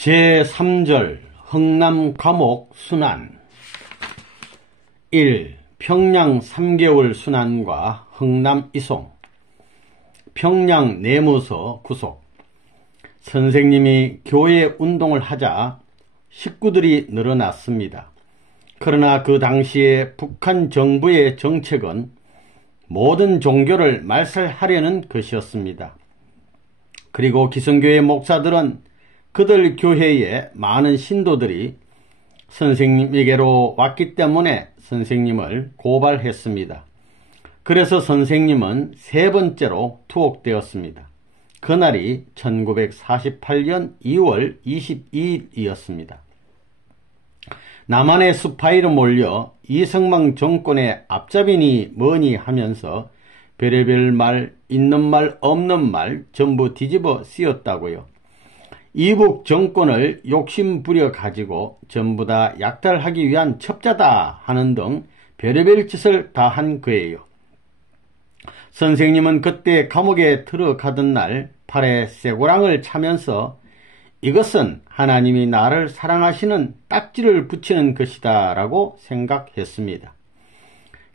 제3절 흥남 감옥 순환 1. 평양 3개월 순환과 흥남 이송. 평양 내무서 구속. 선생님이 교회 운동을 하자 식구들이 늘어났습니다. 그러나 그 당시에 북한 정부의 정책은 모든 종교를 말살하려는 것이었습니다. 그리고 기성교회 목사들은 그들 교회에 많은 신도들이 선생님에게로 왔기 때문에 선생님을 고발했습니다. 그래서 선생님은 세 번째로 투옥되었습니다. 그날이 1948년 2월 22일이었습니다. 남한의 스파이로 몰려 이승만 정권의 앞잡이니 뭐니 하면서 별의별 말, 있는 말, 없는 말 전부 뒤집어 쓰였다고요. 이북 정권을 욕심부려 가지고 전부 다 약탈하기 위한 첩자다 하는 등 별의별 짓을 다 한 거예요. 선생님은 그때 감옥에 들어가던 날 팔에 쇠고랑을 차면서 이것은 하나님이 나를 사랑하시는 딱지를 붙이는 것이다 라고 생각했습니다.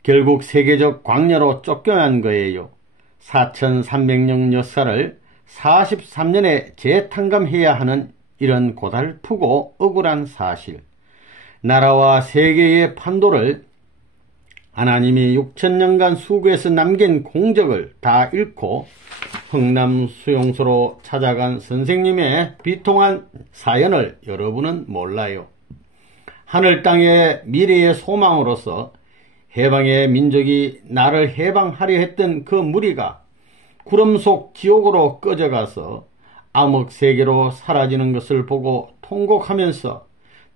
결국 세계적 광야로 쫓겨난 거예요. 4300년 역사를 43년에 재탕감해야 하는 이런 고달프고 억울한 사실. 나라와 세계의 판도를 하나님이 6000년간 수고해서 남긴 공적을 다 잃고 흥남 수용소로 찾아간 선생님의 비통한 사연을 여러분은 몰라요. 하늘 땅의 미래의 소망으로서 해방의 민족이 나를 해방하려 했던 그 무리가 구름 속 지옥으로 꺼져가서 암흑세계로 사라지는 것을 보고 통곡하면서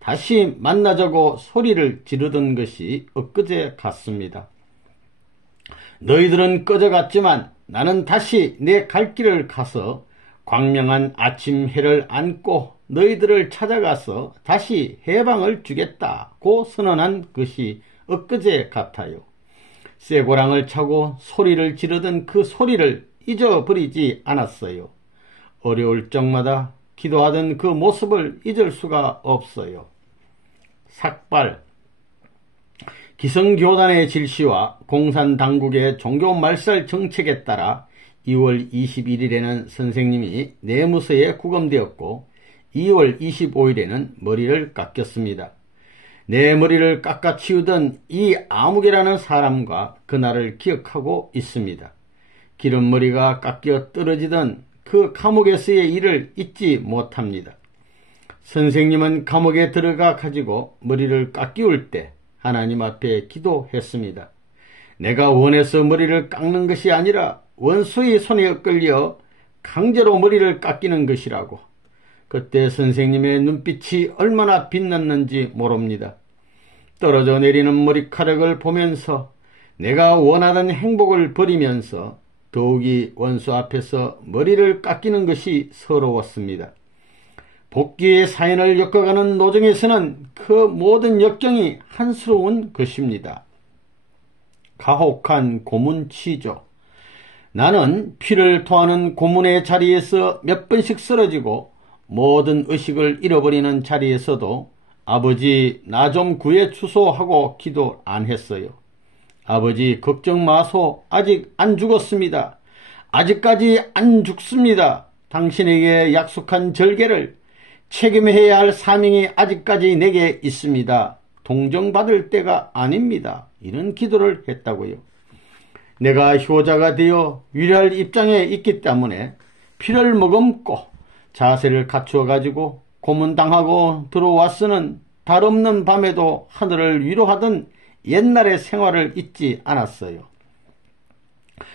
다시 만나자고 소리를 지르던 것이 엊그제 같습니다. 너희들은 꺼져갔지만 나는 다시 내 갈 길을 가서 광명한 아침 해를 안고 너희들을 찾아가서 다시 해방을 주겠다고 선언한 것이 엊그제 같아요. 쇠고랑을 차고 소리를 지르던 그 소리를 잊어버리지 않았어요. 어려울 적마다 기도하던 그 모습을 잊을 수가 없어요. 삭발. 기성교단의 질시와 공산당국의 종교말살 정책에 따라 2월 21일에는 선생님이 내무서에 구금되었고 2월 25일에는 머리를 깎였습니다. 내 머리를 깎아치우던 이 아무개라는 사람과 그날을 기억하고 있습니다. 기름머리가 깎여 떨어지던 그 감옥에서의 일을 잊지 못합니다. 선생님은 감옥에 들어가 가지고 머리를 깎이울 때 하나님 앞에 기도했습니다. 내가 원해서 머리를 깎는 것이 아니라 원수의 손에 끌려 강제로 머리를 깎이는 것이라고. 그때 선생님의 눈빛이 얼마나 빛났는지 모릅니다. 떨어져 내리는 머리카락을 보면서 내가 원하던 행복을 버리면서 더욱이 원수 앞에서 머리를 깎이는 것이 서러웠습니다. 복귀의 사연을 엮어가는 노정에서는 그 모든 역경이 한스러운 것입니다. 가혹한 고문 취조. 나는 피를 토하는 고문의 자리에서 몇 번씩 쓰러지고 모든 의식을 잃어버리는 자리에서도 아버지 나 좀 구해 주소 하고 기도 안 했어요. 아버지 걱정 마소. 아직 안 죽었습니다. 아직까지 안 죽습니다. 당신에게 약속한 절개를 책임해야 할 사명이 아직까지 내게 있습니다. 동정받을 때가 아닙니다. 이런 기도를 했다고요. 내가 효자가 되어 위로할 입장에 있기 때문에 피를 머금고 자세를 갖추어 가지고 고문당하고 들어와서는 달 없는 밤에도 하늘을 위로하던 옛날의 생활을 잊지 않았어요.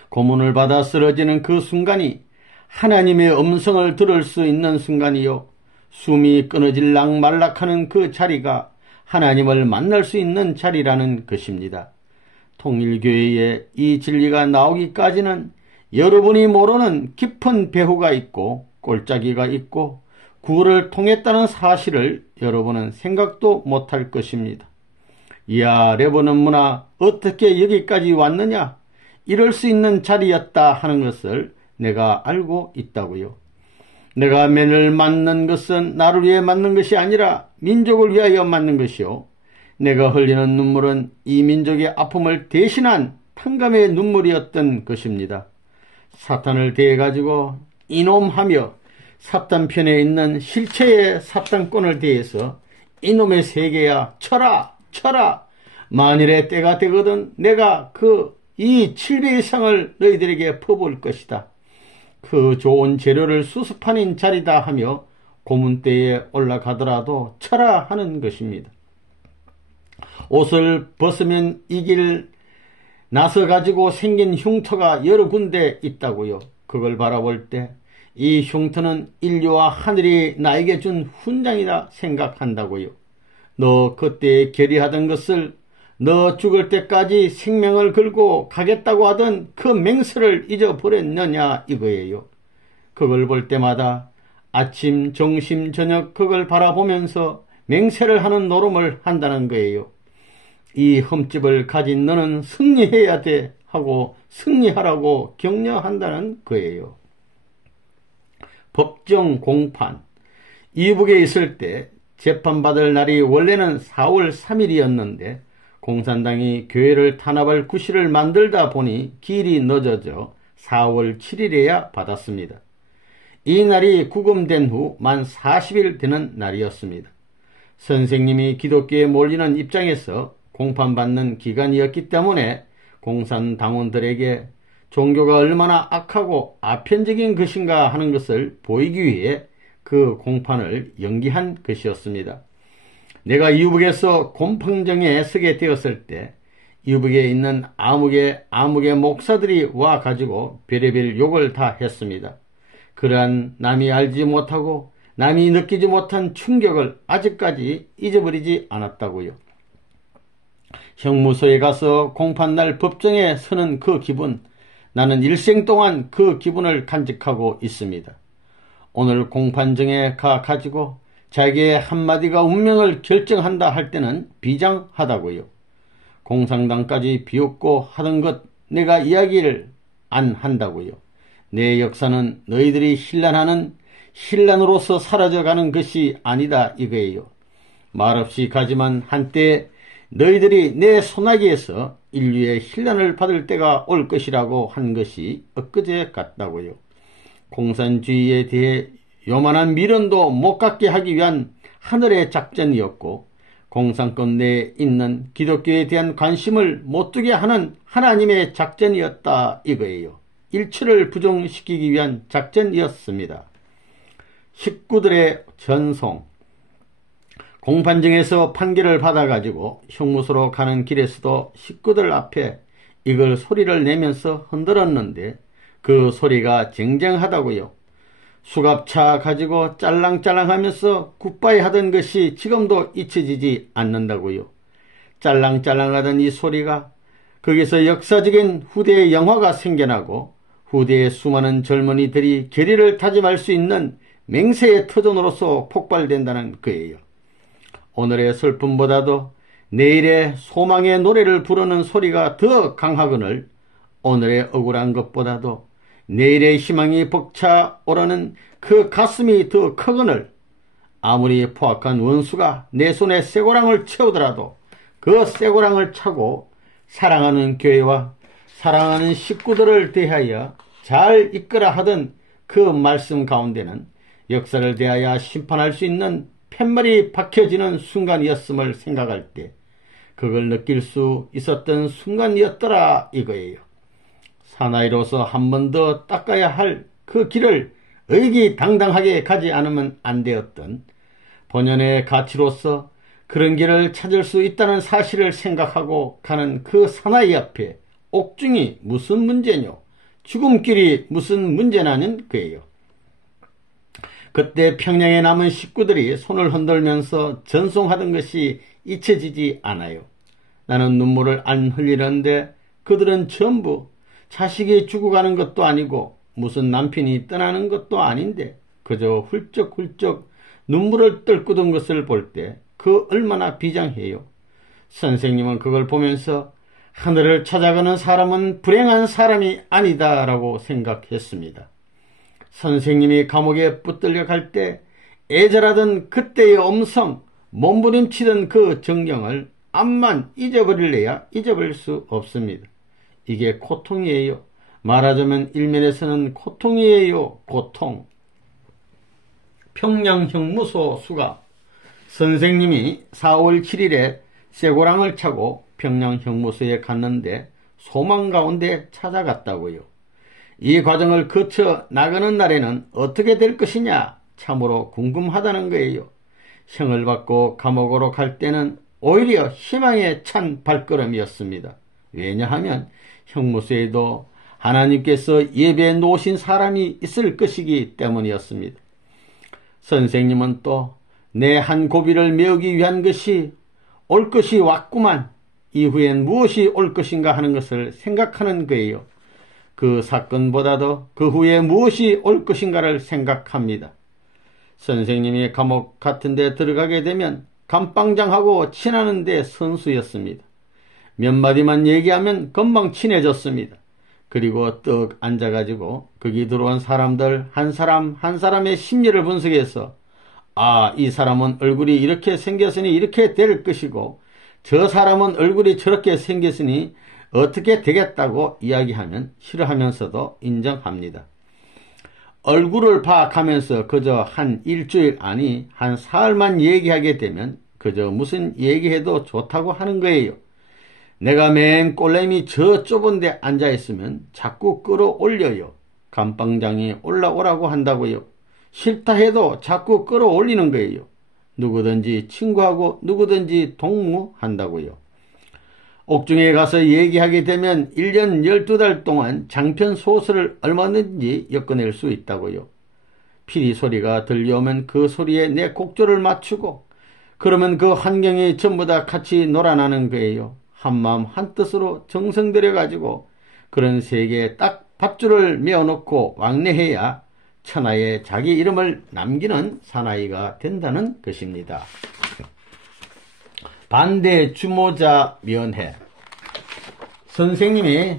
고문을 받아 쓰러지는 그 순간이 하나님의 음성을 들을 수 있는 순간이요. 숨이 끊어질락 말락하는 그 자리가 하나님을 만날 수 있는 자리라는 것입니다. 통일교회에 이 진리가 나오기까지는 여러분이 모르는 깊은 배후가 있고 골짜기가 있고 구원을 통했다는 사실을 여러분은 생각도 못할 것입니다. 이야, 레버넌 문화 어떻게 여기까지 왔느냐? 이럴 수 있는 자리였다 하는 것을 내가 알고 있다고요. 내가 맨을 맞는 것은 나를 위해 맞는 것이 아니라 민족을 위하여 맞는 것이요. 내가 흘리는 눈물은 이 민족의 아픔을 대신한 탕감의 눈물이었던 것입니다. 사탄을 대해가지고 이놈하며 사탄 편에 있는 실체의 사탄권을 대해서 이놈의 세계야 쳐라 쳐라. 만일의 때가 되거든 내가 이 7배 이상을 너희들에게 퍼부을 것이다. 그 좋은 재료를 수습하는 자리다 하며 고문대에 올라가더라도 쳐라 하는 것입니다. 옷을 벗으면 이길 나서 가지고 생긴 흉터가 여러 군데 있다고요. 그걸 바라볼 때 이 흉터는 인류와 하늘이 나에게 준 훈장이라 생각한다고요. 너 그때 결의하던 것을 너 죽을 때까지 생명을 걸고 가겠다고 하던 그 맹세를 잊어버렸느냐 이거예요. 그걸 볼 때마다 아침, 점심, 저녁 그걸 바라보면서 맹세를 하는 노름을 한다는 거예요. 이 흠집을 가진 너는 승리해야 돼 하고 승리하라고 격려한다는 거예요. 법정 공판. 이북에 있을 때 재판받을 날이 원래는 4월 3일이었는데 공산당이 교회를 탄압할 구실을 만들다 보니 길이 늦어져 4월 7일에야 받았습니다. 이 날이 구금된 후 만 40일 되는 날이었습니다. 선생님이 기독교에 몰리는 입장에서 공판받는 기간이었기 때문에 공산당원들에게 종교가 얼마나 악하고 아편적인 것인가 하는 것을 보이기 위해 그 공판을 연기한 것이었습니다. 내가 이북에서 곰팡정에 서게 되었을 때 이북에 있는 아무개 목사들이 와가지고 별의별 욕을 다 했습니다. 그러한 남이 알지 못하고 남이 느끼지 못한 충격을 아직까지 잊어버리지 않았다고요. 형무소에 가서 공판날 법정에 서는 그 기분, 나는 일생 동안 그 기분을 간직하고 있습니다. 오늘 공판정에 가지고 자기의 한마디가 운명을 결정한다 할 때는 비장하다고요. 공산당까지 비웃고 하던 것 내가 이야기를 안 한다고요. 내 역사는 너희들이 신란하는 신란으로서 사라져가는 것이 아니다 이거예요. 말없이 가지만 한때 너희들이 내 소나기에서 인류의 신란을 받을 때가 올 것이라고 한 것이 엊그제 같다고요. 공산주의에 대해 요만한 미련도 못 갖게 하기 위한 하늘의 작전이었고 공산권 내에 있는 기독교에 대한 관심을 못 두게 하는 하나님의 작전이었다 이거예요. 일치를 부정시키기 위한 작전이었습니다. 식구들의 전송. 공판정에서 판결을 받아가지고 형무소로 가는 길에서도 식구들 앞에 이걸 소리를 내면서 흔들었는데 그 소리가 쟁쟁하다고요. 수갑차 가지고 짤랑짤랑하면서 굿바이 하던 것이 지금도 잊혀지지 않는다고요. 짤랑짤랑하던 이 소리가 거기서 역사적인 후대의 영화가 생겨나고 후대의 수많은 젊은이들이 결의를 다짐할 수 있는 맹세의 터전으로서 폭발된다는 거예요. 오늘의 슬픔보다도 내일의 소망의 노래를 부르는 소리가 더 강하거늘 오늘의 억울한 것보다도 내일의 희망이 벅차오르는 그 가슴이 더 크거늘 아무리 포악한 원수가 내 손에 쇠고랑을 채우더라도 그 쇠고랑을 차고 사랑하는 교회와 사랑하는 식구들을 대하여 잘 이끌어 하던 그 말씀 가운데는 역사를 대하여 심판할 수 있는 팻말이 박혀지는 순간이었음을 생각할 때 그걸 느낄 수 있었던 순간이었더라 이거예요. 사나이로서 한 번 더 닦아야 할 그 길을 의기당당하게 가지 않으면 안 되었던 본연의 가치로서 그런 길을 찾을 수 있다는 사실을 생각하고 가는 그 사나이 앞에 옥중이 무슨 문제뇨? 죽음길이 무슨 문제냐는 거예요. 그때 평양에 남은 식구들이 손을 흔들면서 전송하던 것이 잊혀지지 않아요. 나는 눈물을 안 흘리는데 그들은 전부 자식이 죽어가는 것도 아니고 무슨 남편이 떠나는 것도 아닌데 그저 훌쩍훌쩍 눈물을 떨구던 것을 볼 때 그 얼마나 비장해요. 선생님은 그걸 보면서 하늘을 찾아가는 사람은 불행한 사람이 아니다라고 생각했습니다. 선생님이 감옥에 붙들려 갈 때 애절하던 그때의 음성, 몸부림치던 그 정경을 암만 잊어버릴래야 잊어버릴 수 없습니다. 이게 고통이에요. 말하자면 일면에서는 고통이에요. 고통. 평양형무소 수갑. 선생님이 4월 7일에 쇠고랑을 차고 평양형무소에 갔는데 소망 가운데 찾아갔다고요. 이 과정을 거쳐 나가는 날에는 어떻게 될 것이냐 참으로 궁금하다는 거예요. 형을 받고 감옥으로 갈 때는 오히려 희망에 찬 발걸음이었습니다. 왜냐하면 형무소에도 하나님께서 예배해 놓으신 사람이 있을 것이기 때문이었습니다. 선생님은 또 내 한 고비를 메우기 위한 것이 올 것이 왔구만. 이후엔 무엇이 올 것인가 하는 것을 생각하는 거예요. 그 사건보다도 그 후에 무엇이 올 것인가를 생각합니다. 선생님이 감옥 같은 데 들어가게 되면 감방장하고 친하는 데 선수였습니다. 몇 마디만 얘기하면 금방 친해졌습니다. 그리고 떡 앉아가지고 거기 들어온 사람들 한 사람 한 사람의 심리를 분석해서 이 사람은 얼굴이 이렇게 생겼으니 이렇게 될 것이고 저 사람은 얼굴이 저렇게 생겼으니 어떻게 되겠다고 이야기하면 싫어하면서도 인정합니다. 얼굴을 봐가면서 그저 한 일주일 아니 한 사흘만 얘기하게 되면 그저 무슨 얘기해도 좋다고 하는 거예요. 내가 맨 꼴레미 저 좁은 데 앉아있으면 자꾸 끌어올려요. 감방장이 올라오라고 한다고요. 싫다 해도 자꾸 끌어올리는 거예요. 누구든지 친구하고 누구든지 동무한다고요. 옥중에 가서 얘기하게 되면 1년 12달 동안 장편 소설을 얼마든지 엮어낼 수 있다고요. 피리 소리가 들려오면 그 소리에 내 곡조를 맞추고 그러면 그 환경이 전부 다 같이 놀아나는 거예요. 한마음 한뜻으로 정성 들여가지고 그런 세계에 딱 밧줄을 메어놓고 왕래해야 천하에 자기 이름을 남기는 사나이가 된다는 것입니다. 반대 주모자 면회. 선생님이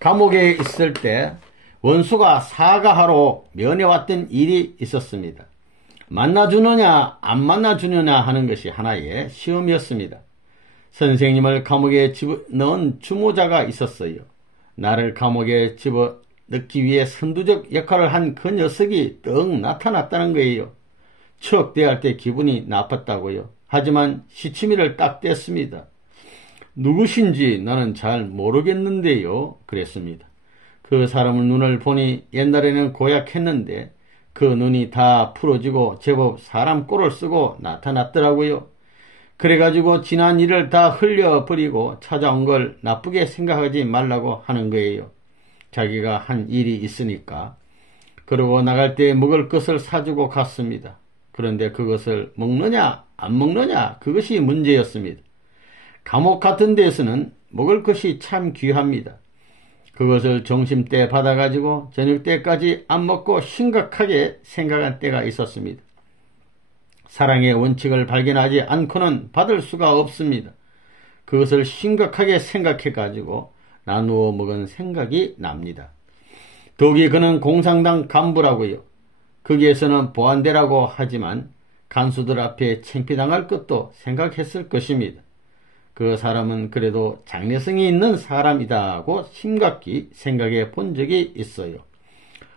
감옥에 있을 때 원수가 사과하러 면회왔던 일이 있었습니다. 만나주느냐 안 만나주느냐 하는 것이 하나의 시험이었습니다. 선생님을 감옥에 집어넣은 주모자가 있었어요. 나를 감옥에 집어넣기 위해 선두적 역할을 한 그 녀석이 떡 나타났다는 거예요. 추억 대할 때 기분이 나빴다고요. 하지만 시치미를 딱 뗐습니다. 누구신지 나는 잘 모르겠는데요. 그랬습니다. 그 사람의 눈을 보니 옛날에는 고약했는데 그 눈이 다 풀어지고 제법 사람 꼴을 쓰고 나타났더라고요. 그래가지고 지난 일을 다 흘려버리고 찾아온 걸 나쁘게 생각하지 말라고 하는 거예요. 자기가 한 일이 있으니까. 그러고 나갈 때 먹을 것을 사주고 갔습니다. 그런데 그것을 먹느냐 안 먹느냐 그것이 문제였습니다. 감옥 같은 데서는 먹을 것이 참 귀합니다. 그것을 점심때 받아가지고 저녁때까지 안 먹고 심각하게 생각한 때가 있었습니다. 사랑의 원칙을 발견하지 않고는 받을 수가 없습니다. 그것을 심각하게 생각해가지고 나누어 먹은 생각이 납니다. 더욱이 그는 공산당 간부라고요. 거기에서는 보안대라고 하지만 간수들 앞에 창피당할 것도 생각했을 것입니다. 그 사람은 그래도 장래성이 있는 사람이다고 심각히 생각해 본 적이 있어요.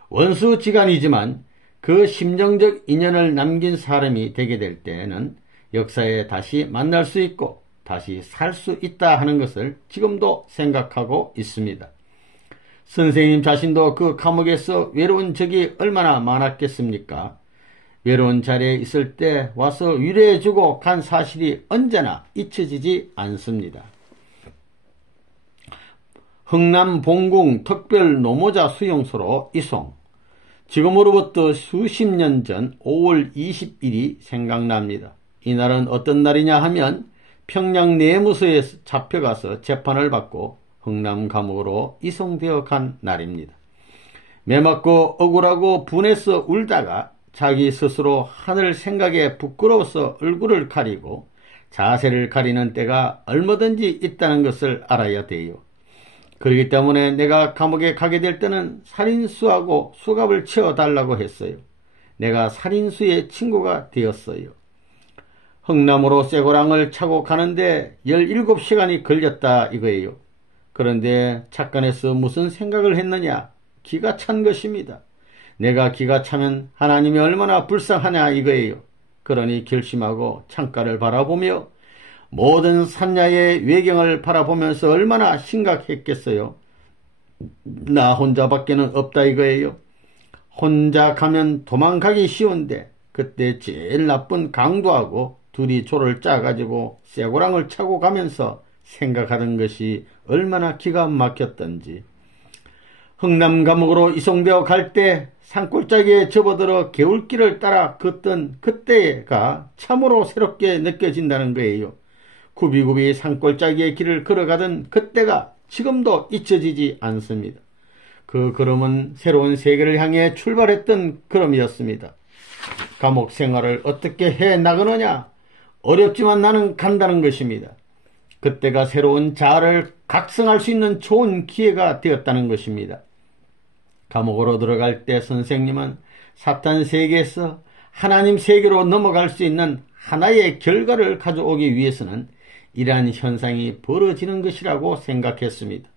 원수지간이지만 그 심정적 인연을 남긴 사람이 되게 될 때는 역사에 다시 만날 수 있고 다시 살 수 있다 하는 것을 지금도 생각하고 있습니다. 선생님 자신도 그 감옥에서 외로운 적이 얼마나 많았겠습니까? 외로운 자리에 있을 때 와서 위로해주고 간 사실이 언제나 잊혀지지 않습니다. 흥남 봉궁 특별 노모자 수용소로 이송. 지금으로부터 수십 년 전 5월 20일이 생각납니다. 이날은 어떤 날이냐 하면 평양 내무소에 잡혀가서 재판을 받고 흥남 감옥으로 이송되어 간 날입니다. 매맞고 억울하고 분해서 울다가 자기 스스로 하늘 생각에 부끄러워서 얼굴을 가리고 자세를 가리는 때가 얼마든지 있다는 것을 알아야 돼요. 그렇기 때문에 내가 감옥에 가게 될 때는 살인수하고 수갑을 채워달라고 했어요. 내가 살인수의 친구가 되었어요. 흥남으로 쇠고랑을 차고 가는데 17시간이 걸렸다 이거예요. 그런데 착간에서 무슨 생각을 했느냐? 기가 찬 것입니다. 내가 기가 차면 하나님이 얼마나 불쌍하냐 이거예요. 그러니 결심하고 창가를 바라보며 모든 산야의 외경을 바라보면서 얼마나 심각했겠어요. 나 혼자밖에는 없다 이거예요. 혼자 가면 도망가기 쉬운데 그때 제일 나쁜 강도하고 둘이 조를 짜가지고 쇠고랑을 차고 가면서 생각하던 것이 얼마나 기가 막혔던지. 흥남 감옥으로 이송되어 갈 때 산골짜기에 접어들어 개울길을 따라 걷던 그때가 참으로 새롭게 느껴진다는 거예요. 굽이굽이 산골짜기의 길을 걸어가던 그때가 지금도 잊혀지지 않습니다. 그 걸음은 새로운 세계를 향해 출발했던 걸음이었습니다. 감옥 생활을 어떻게 해 나가느냐? 어렵지만 나는 간다는 것입니다. 그때가 새로운 자아를 각성할 수 있는 좋은 기회가 되었다는 것입니다. 감옥으로 들어갈 때 선생님은 사탄 세계에서 하나님 세계로 넘어갈 수 있는 하나의 결과를 가져오기 위해서는 이러한 현상이 벌어지는 것이라고 생각했습니다.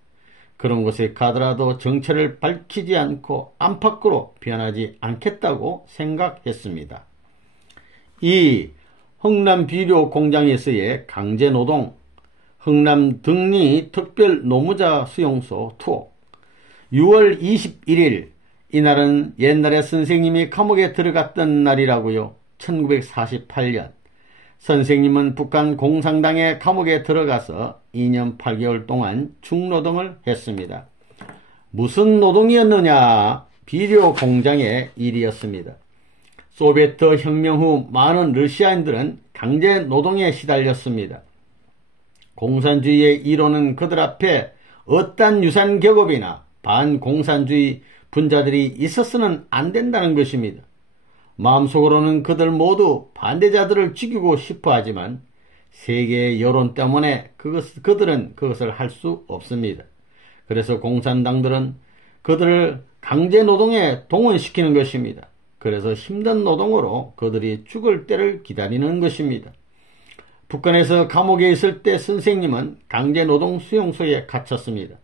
그런 곳에 가더라도 정체를 밝히지 않고 안팎으로 변하지 않겠다고 생각했습니다. 이 흥남 비료 공장에서의 강제노동, 흥남 등리 특별 노무자 수용소 투어. 6월 21일, 이날은 옛날에 선생님이 감옥에 들어갔던 날이라고요. 1948년. 선생님은 북한 공산당의 감옥에 들어가서 2년 8개월 동안 중노동을 했습니다. 무슨 노동이었느냐? 비료 공장의 일이었습니다. 소비에트 혁명 후 많은 러시아인들은 강제 노동에 시달렸습니다. 공산주의의 이론은 그들 앞에 어떠한 유산격업이나 반공산주의 분자들이 있어서는 안 된다는 것입니다. 마음속으로는 그들 모두 반대자들을 죽이고 싶어 하지만 세계의 여론 때문에 그들은 그것을 할 수 없습니다. 그래서 공산당들은 그들을 강제노동에 동원시키는 것입니다. 그래서 힘든 노동으로 그들이 죽을 때를 기다리는 것입니다. 북한에서 감옥에 있을 때 선생님은 강제노동 수용소에 갇혔습니다.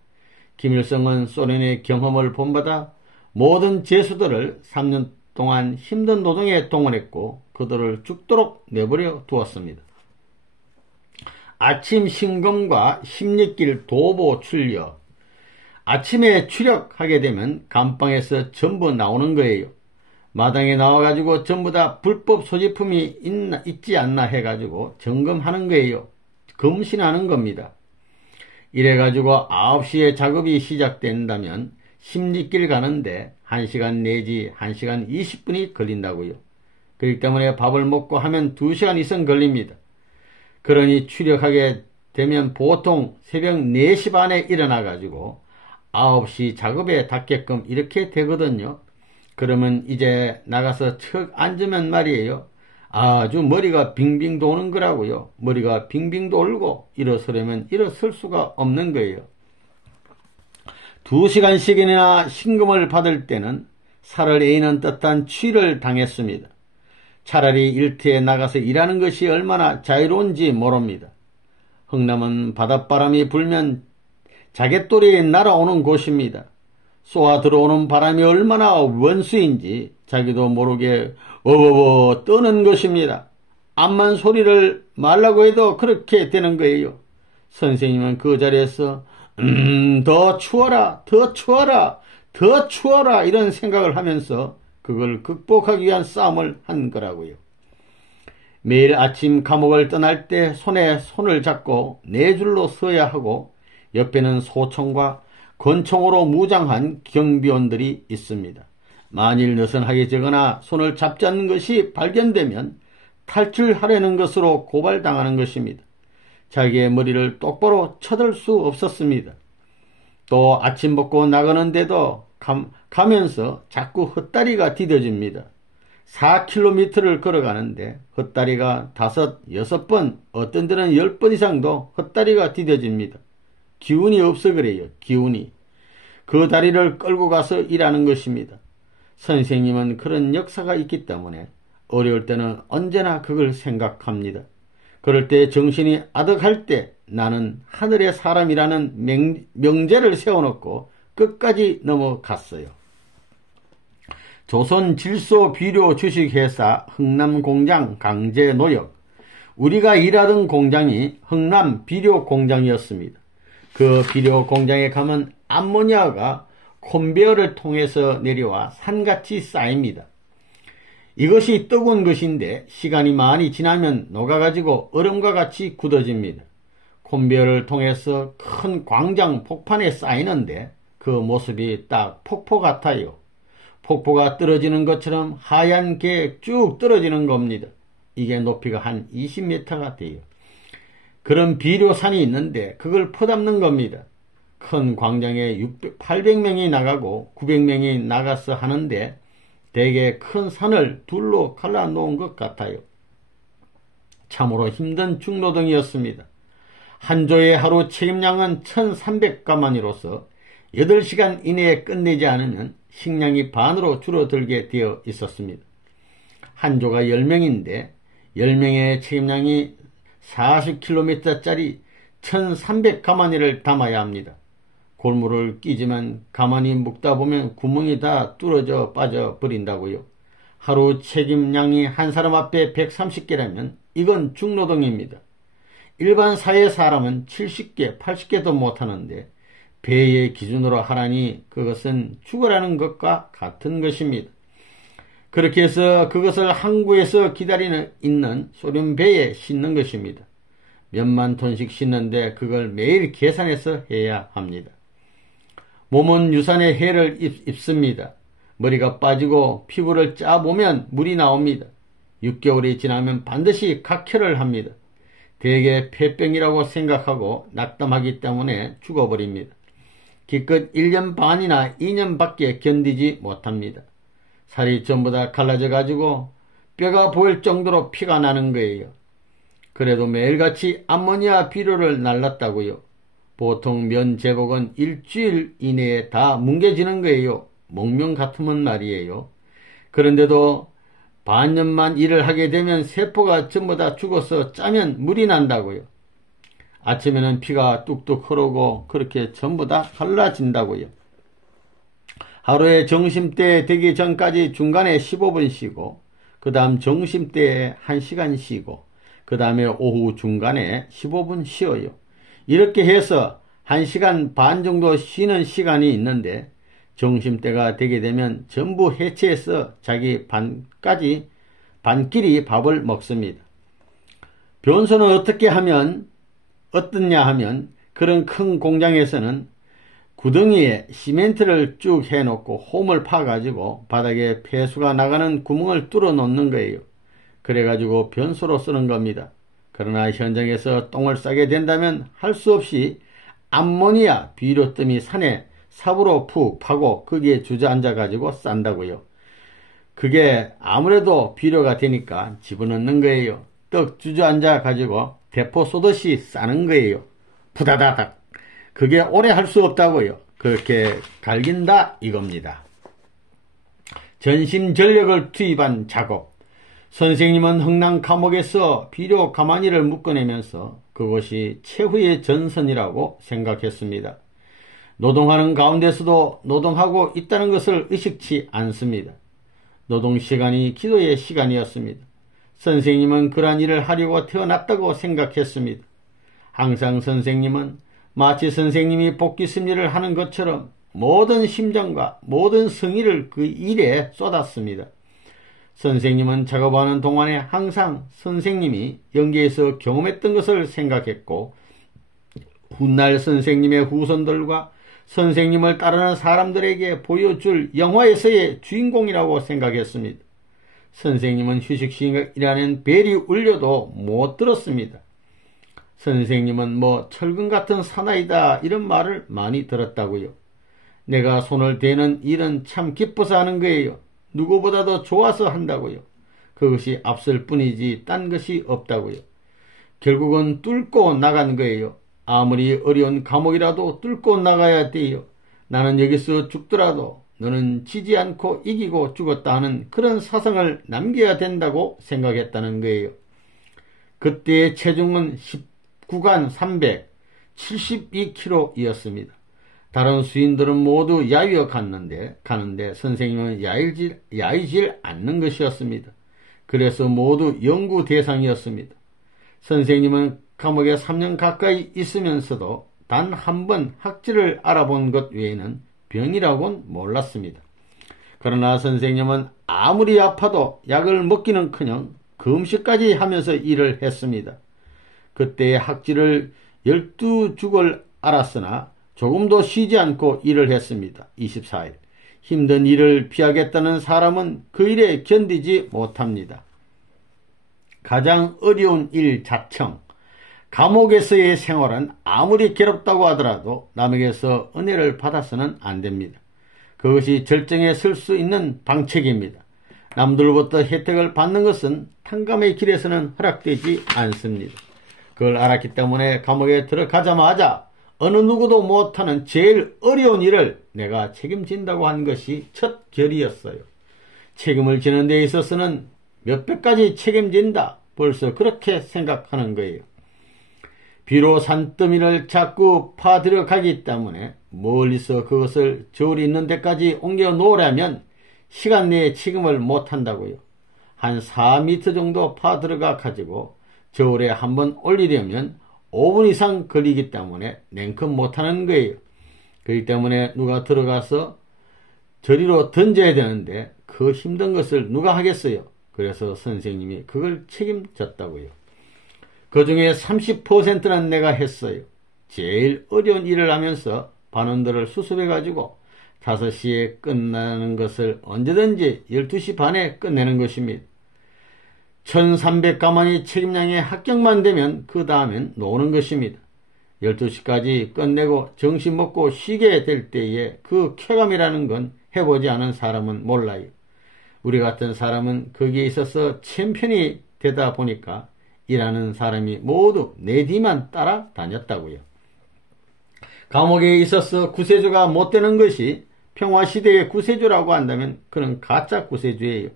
김일성은 소련의 경험을 본받아 모든 죄수들을 3년 동안 힘든 노동에 동원했고 그들을 죽도록 내버려 두었습니다. 아침 신검과 십리길 도보 출력. 아침에 출력하게 되면 감방에서 전부 나오는 거예요. 마당에 나와가지고 전부 다 불법 소지품이 있지 않나 해가지고 점검하는 거예요. 검신하는 겁니다. 이래가지고 9시에 작업이 시작된다면 십리길 가는데 1시간 내지 1시간 20분이 걸린다고요. 그렇기 때문에 밥을 먹고 하면 2시간 이상 걸립니다. 그러니 출력하게 되면 보통 새벽 4시 반에 일어나가지고 9시 작업에 닿게끔 이렇게 되거든요. 그러면 이제 나가서 척 앉으면 말이에요. 아주 머리가 빙빙 도는 거라고요. 머리가 빙빙 돌고 일어서려면 일어설 수가 없는 거예요. 2시간씩이나 신금을 받을 때는 살을 에이는 듯한 추위를 당했습니다. 차라리 일터에 나가서 일하는 것이 얼마나 자유로운지 모릅니다. 흥남은 바닷바람이 불면 자갯돌이 날아오는 곳입니다. 쏘아 들어오는 바람이 얼마나 원수인지 자기도 모르게 어버버 떠는 것입니다. 암만 소리를 말라고 해도 그렇게 되는 거예요. 선생님은 그 자리에서 더 추워라, 더 추워라, 더 추워라 이런 생각을 하면서 그걸 극복하기 위한 싸움을 한 거라고요. 매일 아침 감옥을 떠날 때 손에 손을 잡고 4줄로 서야 하고 옆에는 소총과 권총으로 무장한 경비원들이 있습니다. 만일 느슨하게 저거나 손을 잡지 않는 것이 발견되면 탈출하려는 것으로 고발당하는 것입니다. 자기의 머리를 똑바로 쳐들 수 없었습니다. 또 아침 먹고 나가는데도 가면서 자꾸 헛다리가 디뎌집니다. 4km를 걸어가는데 헛다리가 5, 6번, 어떤 데는 10번 이상도 헛다리가 디뎌집니다. 기운이 없어 그래요. 기운이. 그 다리를 끌고 가서 일하는 것입니다. 선생님은 그런 역사가 있기 때문에 어려울 때는 언제나 그걸 생각합니다. 그럴 때 정신이 아득할 때 나는 하늘의 사람이라는 명제를 세워놓고 끝까지 넘어갔어요. 조선 질소 비료 주식회사 흥남공장 강제노역. 우리가 일하던 공장이 흥남 비료 공장이었습니다. 그 비료 공장에 가면 암모니아가 컨베어를 통해서 내려와 산같이 쌓입니다. 이것이 뜨거운 것인데 시간이 많이 지나면 녹아가지고 얼음과 같이 굳어집니다. 컨베어를 통해서 큰 광장 폭판에 쌓이는데 그 모습이 딱 폭포 같아요. 폭포가 떨어지는 것처럼 하얀 게 쭉 떨어지는 겁니다. 이게 높이가 한 20m가 돼요. 그런 비료산이 있는데 그걸 퍼담는 겁니다. 큰 광장에 800명이 나가고 900명이 나가서 하는데 대개 큰 산을 둘로 갈라놓은 것 같아요. 참으로 힘든 중노동이었습니다. 한 조의 하루 책임량은 1300가마니로서 8시간 이내에 끝내지 않으면 식량이 반으로 줄어들게 되어 있었습니다. 한 조가 10명인데 10명의 책임량이 40km짜리 1300가마니를 담아야 합니다. 골무를 끼지만 가만히 묵다 보면 구멍이 다 뚫어져 빠져버린다고요. 하루 책임량이 한 사람 앞에 130개라면 이건 중노동입니다. 일반 사회 사람은 70개, 80개도 못하는데 배의 기준으로 하라니 그것은 죽으라는 것과 같은 것입니다. 그렇게 해서 그것을 항구에서 기다리는 있는 소련배에 싣는 것입니다. 몇만 톤씩 싣는데 그걸 매일 계산해서 해야 합니다. 몸은 유산의 해를 입습니다. 머리가 빠지고 피부를 짜보면 물이 나옵니다. 6개월이 지나면 반드시 각혈을 합니다. 대개 폐병이라고 생각하고 낙담하기 때문에 죽어버립니다. 기껏 1년 반이나 2년밖에 견디지 못합니다. 살이 전부 다 갈라져 가지고 뼈가 보일 정도로 피가 나는 거예요. 그래도 매일같이 암모니아 비료를 날랐다고요. 보통 면 제복은 일주일 이내에 다 뭉개지는 거예요. 목명 같으면 말이에요. 그런데도 반년만 일을 하게 되면 세포가 전부 다 죽어서 짜면 물이 난다고요. 아침에는 피가 뚝뚝 흐르고 그렇게 전부 다 갈라진다고요. 하루에 점심때 되기 전까지 중간에 15분 쉬고 그 다음 점심때에 1시간 쉬고 그 다음에 오후 중간에 15분 쉬어요. 이렇게 해서 1시간 반 정도 쉬는 시간이 있는데 점심때가 되게 되면 전부 해체해서 자기 반끼리 밥을 먹습니다. 변소는 어떻냐 하면 그런 큰 공장에서는 구덩이에 시멘트를 쭉 해놓고 홈을 파가지고 바닥에 폐수가 나가는 구멍을 뚫어 놓는 거예요. 그래가지고 변소로 쓰는 겁니다. 그러나 현장에서 똥을 싸게 된다면 할 수 없이 암모니아 비료뜸이 산에 삽으로 푹 파고 거기에 주저앉아가지고 싼다고요. 그게 아무래도 비료가 되니까 집어넣는 거예요. 떡 주저앉아가지고 대포 쏘듯이 싸는 거예요. 푸다다닥. 그게 오래 할 수 없다고요. 그렇게 갈긴다 이겁니다. 전심전력을 투입한 작업. 선생님은 흥남 감옥에서 비료 가마니를 묶어내면서 그것이 최후의 전선이라고 생각했습니다. 노동하는 가운데서도 노동하고 있다는 것을 의식치 않습니다. 노동시간이 기도의 시간이었습니다. 선생님은 그러한 일을 하려고 태어났다고 생각했습니다. 항상 선생님은 마치 선생님이 복귀 승리를 하는 것처럼 모든 심정과 모든 성의를 그 일에 쏟았습니다. 선생님은 작업하는 동안에 항상 선생님이 연계에서 경험했던 것을 생각했고 훗날 선생님의 후손들과 선생님을 따르는 사람들에게 보여줄 영화에서의 주인공이라고 생각했습니다. 선생님은 휴식 시간이라는 벨이 울려도 못 들었습니다. 선생님은 뭐 철근 같은 사나이다 이런 말을 많이 들었다고요. 내가 손을 대는 일은 참 기뻐서 하는 거예요. 누구보다도 좋아서 한다고요. 그것이 앞설 뿐이지 딴 것이 없다고요. 결국은 뚫고 나간 거예요. 아무리 어려운 감옥이라도 뚫고 나가야 돼요. 나는 여기서 죽더라도 너는 지지 않고 이기고 죽었다 하는 그런 사상을 남겨야 된다고 생각했다는 거예요. 그때의 체중은 19간 372kg이었습니다. 다른 수인들은 모두 야유어 가는데 선생님은 야이질 않는 것이었습니다. 그래서 모두 연구 대상이었습니다. 선생님은 감옥에 3년 가까이 있으면서도 단 한 번 학질을 알아본 것 외에는 병이라고는 몰랐습니다. 그러나 선생님은 아무리 아파도 약을 먹기는커녕 금식까지 하면서 일을 했습니다. 그때 학질을 12죽을 알았으나 조금도 쉬지 않고 일을 했습니다. 24일. 힘든 일을 피하겠다는 사람은 그 일에 견디지 못합니다. 가장 어려운 일 자청. 감옥에서의 생활은 아무리 괴롭다고 하더라도 남에게서 은혜를 받아서는 안 됩니다. 그것이 절정에 설 수 있는 방책입니다. 남들로부터 혜택을 받는 것은 탕감의 길에서는 허락되지 않습니다. 그걸 알았기 때문에 감옥에 들어가자마자 어느 누구도 못하는 제일 어려운 일을 내가 책임진다고 한 것이 첫 결이었어요. 책임을 지는 데 있어서는 몇 배까지 책임진다. 벌써 그렇게 생각하는 거예요. 비로 산더미를 자꾸 파들어 가기 때문에 멀리서 그것을 저울이 있는 데까지 옮겨 놓으려면 시간 내에 책임을 못한다고요. 한 4m 정도 파들어가 가지고 저울에 한번 올리려면 5분 이상 걸리기 때문에 냉큼 못하는 거예요. 그렇기 때문에 누가 들어가서 저리로 던져야 되는데 그 힘든 것을 누가 하겠어요. 그래서 선생님이 그걸 책임졌다고요. 그 중에 30%는 내가 했어요. 제일 어려운 일을 하면서 반원들을 수습해가지고 5시에 끝나는 것을 언제든지 12시 반에 끝내는 것입니다. 1300가만히 책임량의 합격만 되면 그 다음엔 노는 것입니다. 12시까지 끝내고 정신 먹고 쉬게 될 때에 그 쾌감이라는 건 해보지 않은 사람은 몰라요. 우리 같은 사람은 거기에 있어서 챔피언이 되다 보니까 일하는 사람이 모두 내 뒤만 따라다녔다고요. 감옥에 있어서 구세주가 못 되는 것이 평화시대의 구세주라고 한다면 그는 가짜 구세주예요.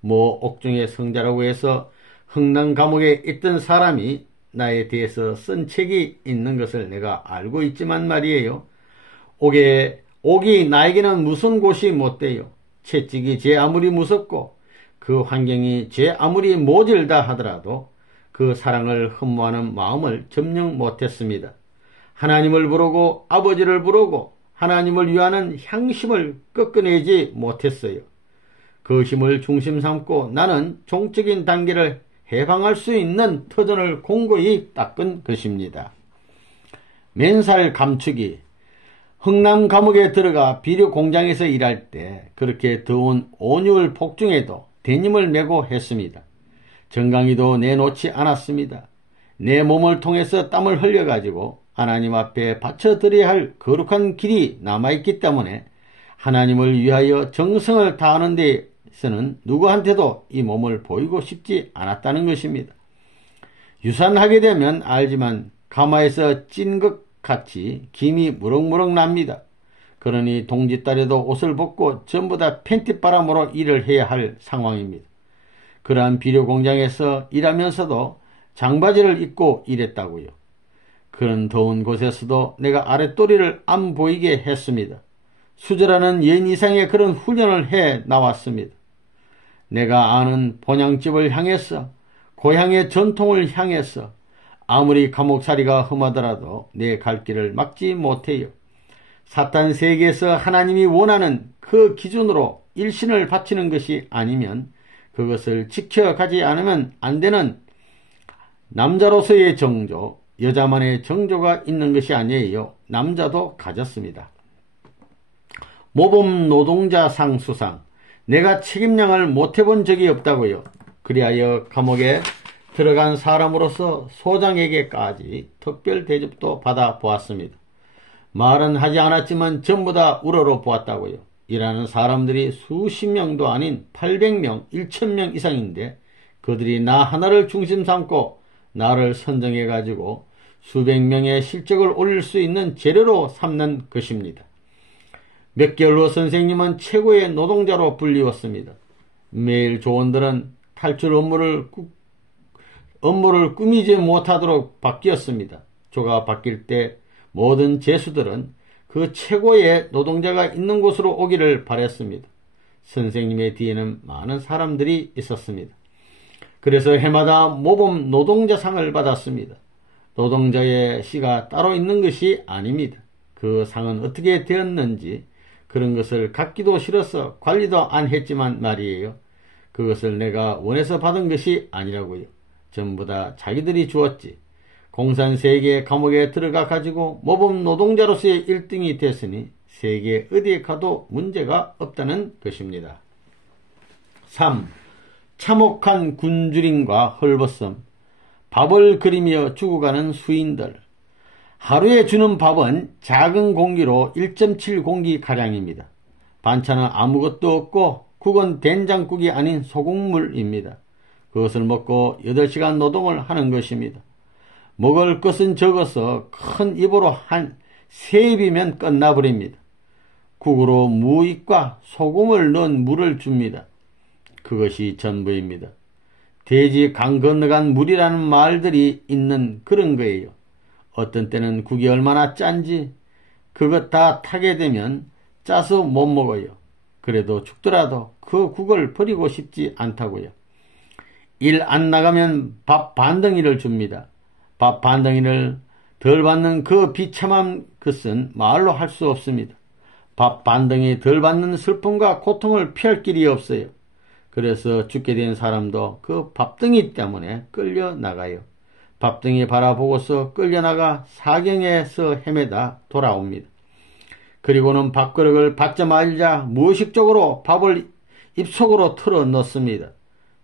뭐 옥중의 성자라고 해서 흥남 감옥에 있던 사람이 나에 대해서 쓴 책이 있는 것을 내가 알고 있지만 말이에요. 옥이 나에게는 무슨 곳이 못 돼요. 채찍이 제 아무리 무섭고 그 환경이 제 아무리 모질다 하더라도 그 사랑을 흠모하는 마음을 점령 못했습니다. 하나님을 부르고 아버지를 부르고 하나님을 위하는 향심을 꺾어내지 못했어요. 그 힘을 중심 삼고 나는 종적인 단계를 해방할 수 있는 터전을 공고히 닦은 것입니다. 맨살 감추기. 흥남 감옥에 들어가 비료 공장에서 일할 때 그렇게 더운 온유월 폭중에도 데님을 메고 했습니다. 정강이도 내놓지 않았습니다. 내 몸을 통해서 땀을 흘려가지고 하나님 앞에 바쳐드려야 할 거룩한 길이 남아있기 때문에 하나님을 위하여 정성을 다하는 데서는 누구한테도 이 몸을 보이고 싶지 않았다는 것입니다. 유산하게 되면 알지만 가마에서 찐 것 같이 김이 무럭무럭 납니다. 그러니 동짓딸에도 옷을 벗고 전부 다 팬티바람으로 일을 해야 할 상황입니다. 그러한 비료 공장에서 일하면서도 장바지를 입고 일했다고요. 그런 더운 곳에서도 내가 아랫도리를 안 보이게 했습니다. 수절하는 연 이상의 그런 훈련을 해 나왔습니다. 내가 아는 본향집을 향해서 고향의 전통을 향해서 아무리 감옥살이가 험하더라도 내 갈 길을 막지 못해요. 사탄 세계에서 하나님이 원하는 그 기준으로 일신을 바치는 것이 아니면 그것을 지켜가지 않으면 안 되는 남자로서의 정조, 여자만의 정조가 있는 것이 아니에요. 남자도 가졌습니다. 모범 노동자상 수상. 내가 책임량을 못해본 적이 없다고요. 그리하여 감옥에 들어간 사람으로서 소장에게까지 특별 대접도 받아보았습니다. 말은 하지 않았지만 전부 다 우러러 보았다고요. 일하는 사람들이 수십 명도 아닌 800명, 1000명 이상인데 그들이 나 하나를 중심 삼고 나를 선정해가지고 수백 명의 실적을 올릴 수 있는 재료로 삼는 것입니다. 몇 개월 후 선생님은 최고의 노동자로 불리웠습니다. 매일 조원들은 탈출 업무를 꾸미지 못하도록 바뀌었습니다. 조가 바뀔 때 모든 제수들은 그 최고의 노동자가 있는 곳으로 오기를 바랬습니다. 선생님의 뒤에는 많은 사람들이 있었습니다. 그래서 해마다 모범 노동자상을 받았습니다. 노동자의 씨가 따로 있는 것이 아닙니다. 그 상은 어떻게 되었는지 그런 것을 갖기도 싫어서 관리도 안 했지만 말이에요. 그것을 내가 원해서 받은 것이 아니라고요. 전부 다 자기들이 주었지. 공산 세계 감옥에 들어가 가지고 모범 노동자로서의 1등이 됐으니 세계 어디에 가도 문제가 없다는 것입니다. 3. 참혹한 굶주림과 헐벗음. 밥을 그리며 죽어가는 수인들. 하루에 주는 밥은 작은 공기로 1.7 공기가량입니다. 반찬은 아무것도 없고 국은 된장국이 아닌 소국물입니다. 그것을 먹고 8시간 노동을 하는 것입니다. 먹을 것은 적어서 큰 입으로 한 3입이면 끝나버립니다. 국으로 무익과 소금을 넣은 물을 줍니다. 그것이 전부입니다. 돼지 강 건너간 물이라는 말들이 있는 그런 거예요. 어떤 때는 국이 얼마나 짠지 그것 다 타게 되면 짜서 못 먹어요. 그래도 죽더라도 그 국을 버리고 싶지 않다고요. 일 안 나가면 밥 반덩이를 줍니다. 밥 반덩이를 덜 받는 그 비참한 것은 말로 할 수 없습니다. 밥 반덩이 덜 받는 슬픔과 고통을 피할 길이 없어요. 그래서 죽게 된 사람도 그 밥덩이 때문에 끌려나가요. 밥덩이 바라보고서 끌려나가 사경에서 헤매다 돌아옵니다. 그리고는 밥그릇을 받자마자 무의식적으로 밥을 입속으로 틀어 넣습니다.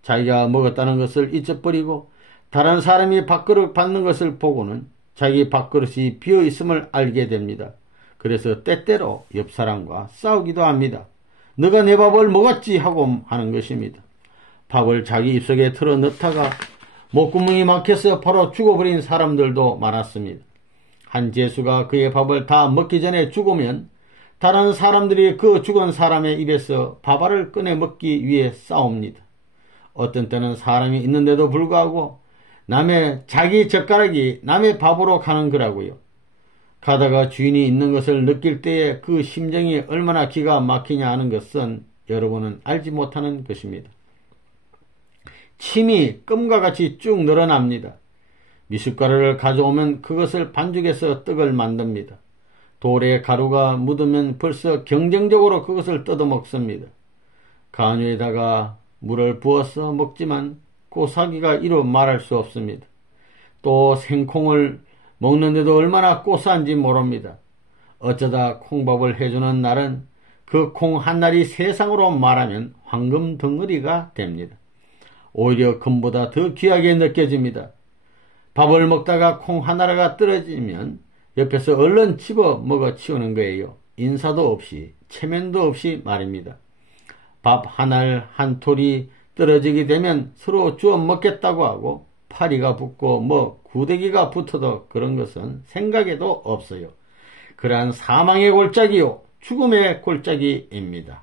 자기가 먹었다는 것을 잊어버리고 다른 사람이 밥그릇 받는 것을 보고는 자기 밥그릇이 비어있음을 알게 됩니다. 그래서 때때로 옆 사람과 싸우기도 합니다. 너가 내 밥을 먹었지 하고 하는 것입니다. 밥을 자기 입속에 틀어 넣다가 목구멍이 막혀서 바로 죽어버린 사람들도 많았습니다. 한 제수가 그의 밥을 다 먹기 전에 죽으면 다른 사람들이 그 죽은 사람의 입에서 밥알을 꺼내 먹기 위해 싸웁니다. 어떤 때는 사람이 있는데도 불구하고 자기 젓가락이 남의 밥으로 가는 거라고요. 가다가 주인이 있는 것을 느낄 때에 그 심정이 얼마나 기가 막히냐 하는 것은 여러분은 알지 못하는 것입니다. 침이 껌과 같이 쭉 늘어납니다. 미숫가루를 가져오면 그것을 반죽해서 떡을 만듭니다. 돌에 가루가 묻으면 벌써 경쟁적으로 그것을 뜯어먹습니다. 간유에다가 물을 부어서 먹지만 고사기가 이루 말할 수 없습니다. 또 생콩을 먹는데도 얼마나 고소한지 모릅니다. 어쩌다 콩밥을 해주는 날은 그 콩 한 날이 세상으로 말하면 황금 덩어리가 됩니다. 오히려 금보다 더 귀하게 느껴집니다. 밥을 먹다가 콩 하나가 떨어지면 옆에서 얼른 집어 먹어 치우는 거예요. 인사도 없이 체면도 없이 말입니다. 밥 한 알 한 톨이 떨어지게 되면 서로 주워 먹겠다고 하고 파리가 붙고 구데기가 붙어도 그런 것은 생각에도 없어요. 그러한 사망의 골짜기요 죽음의 골짜기입니다.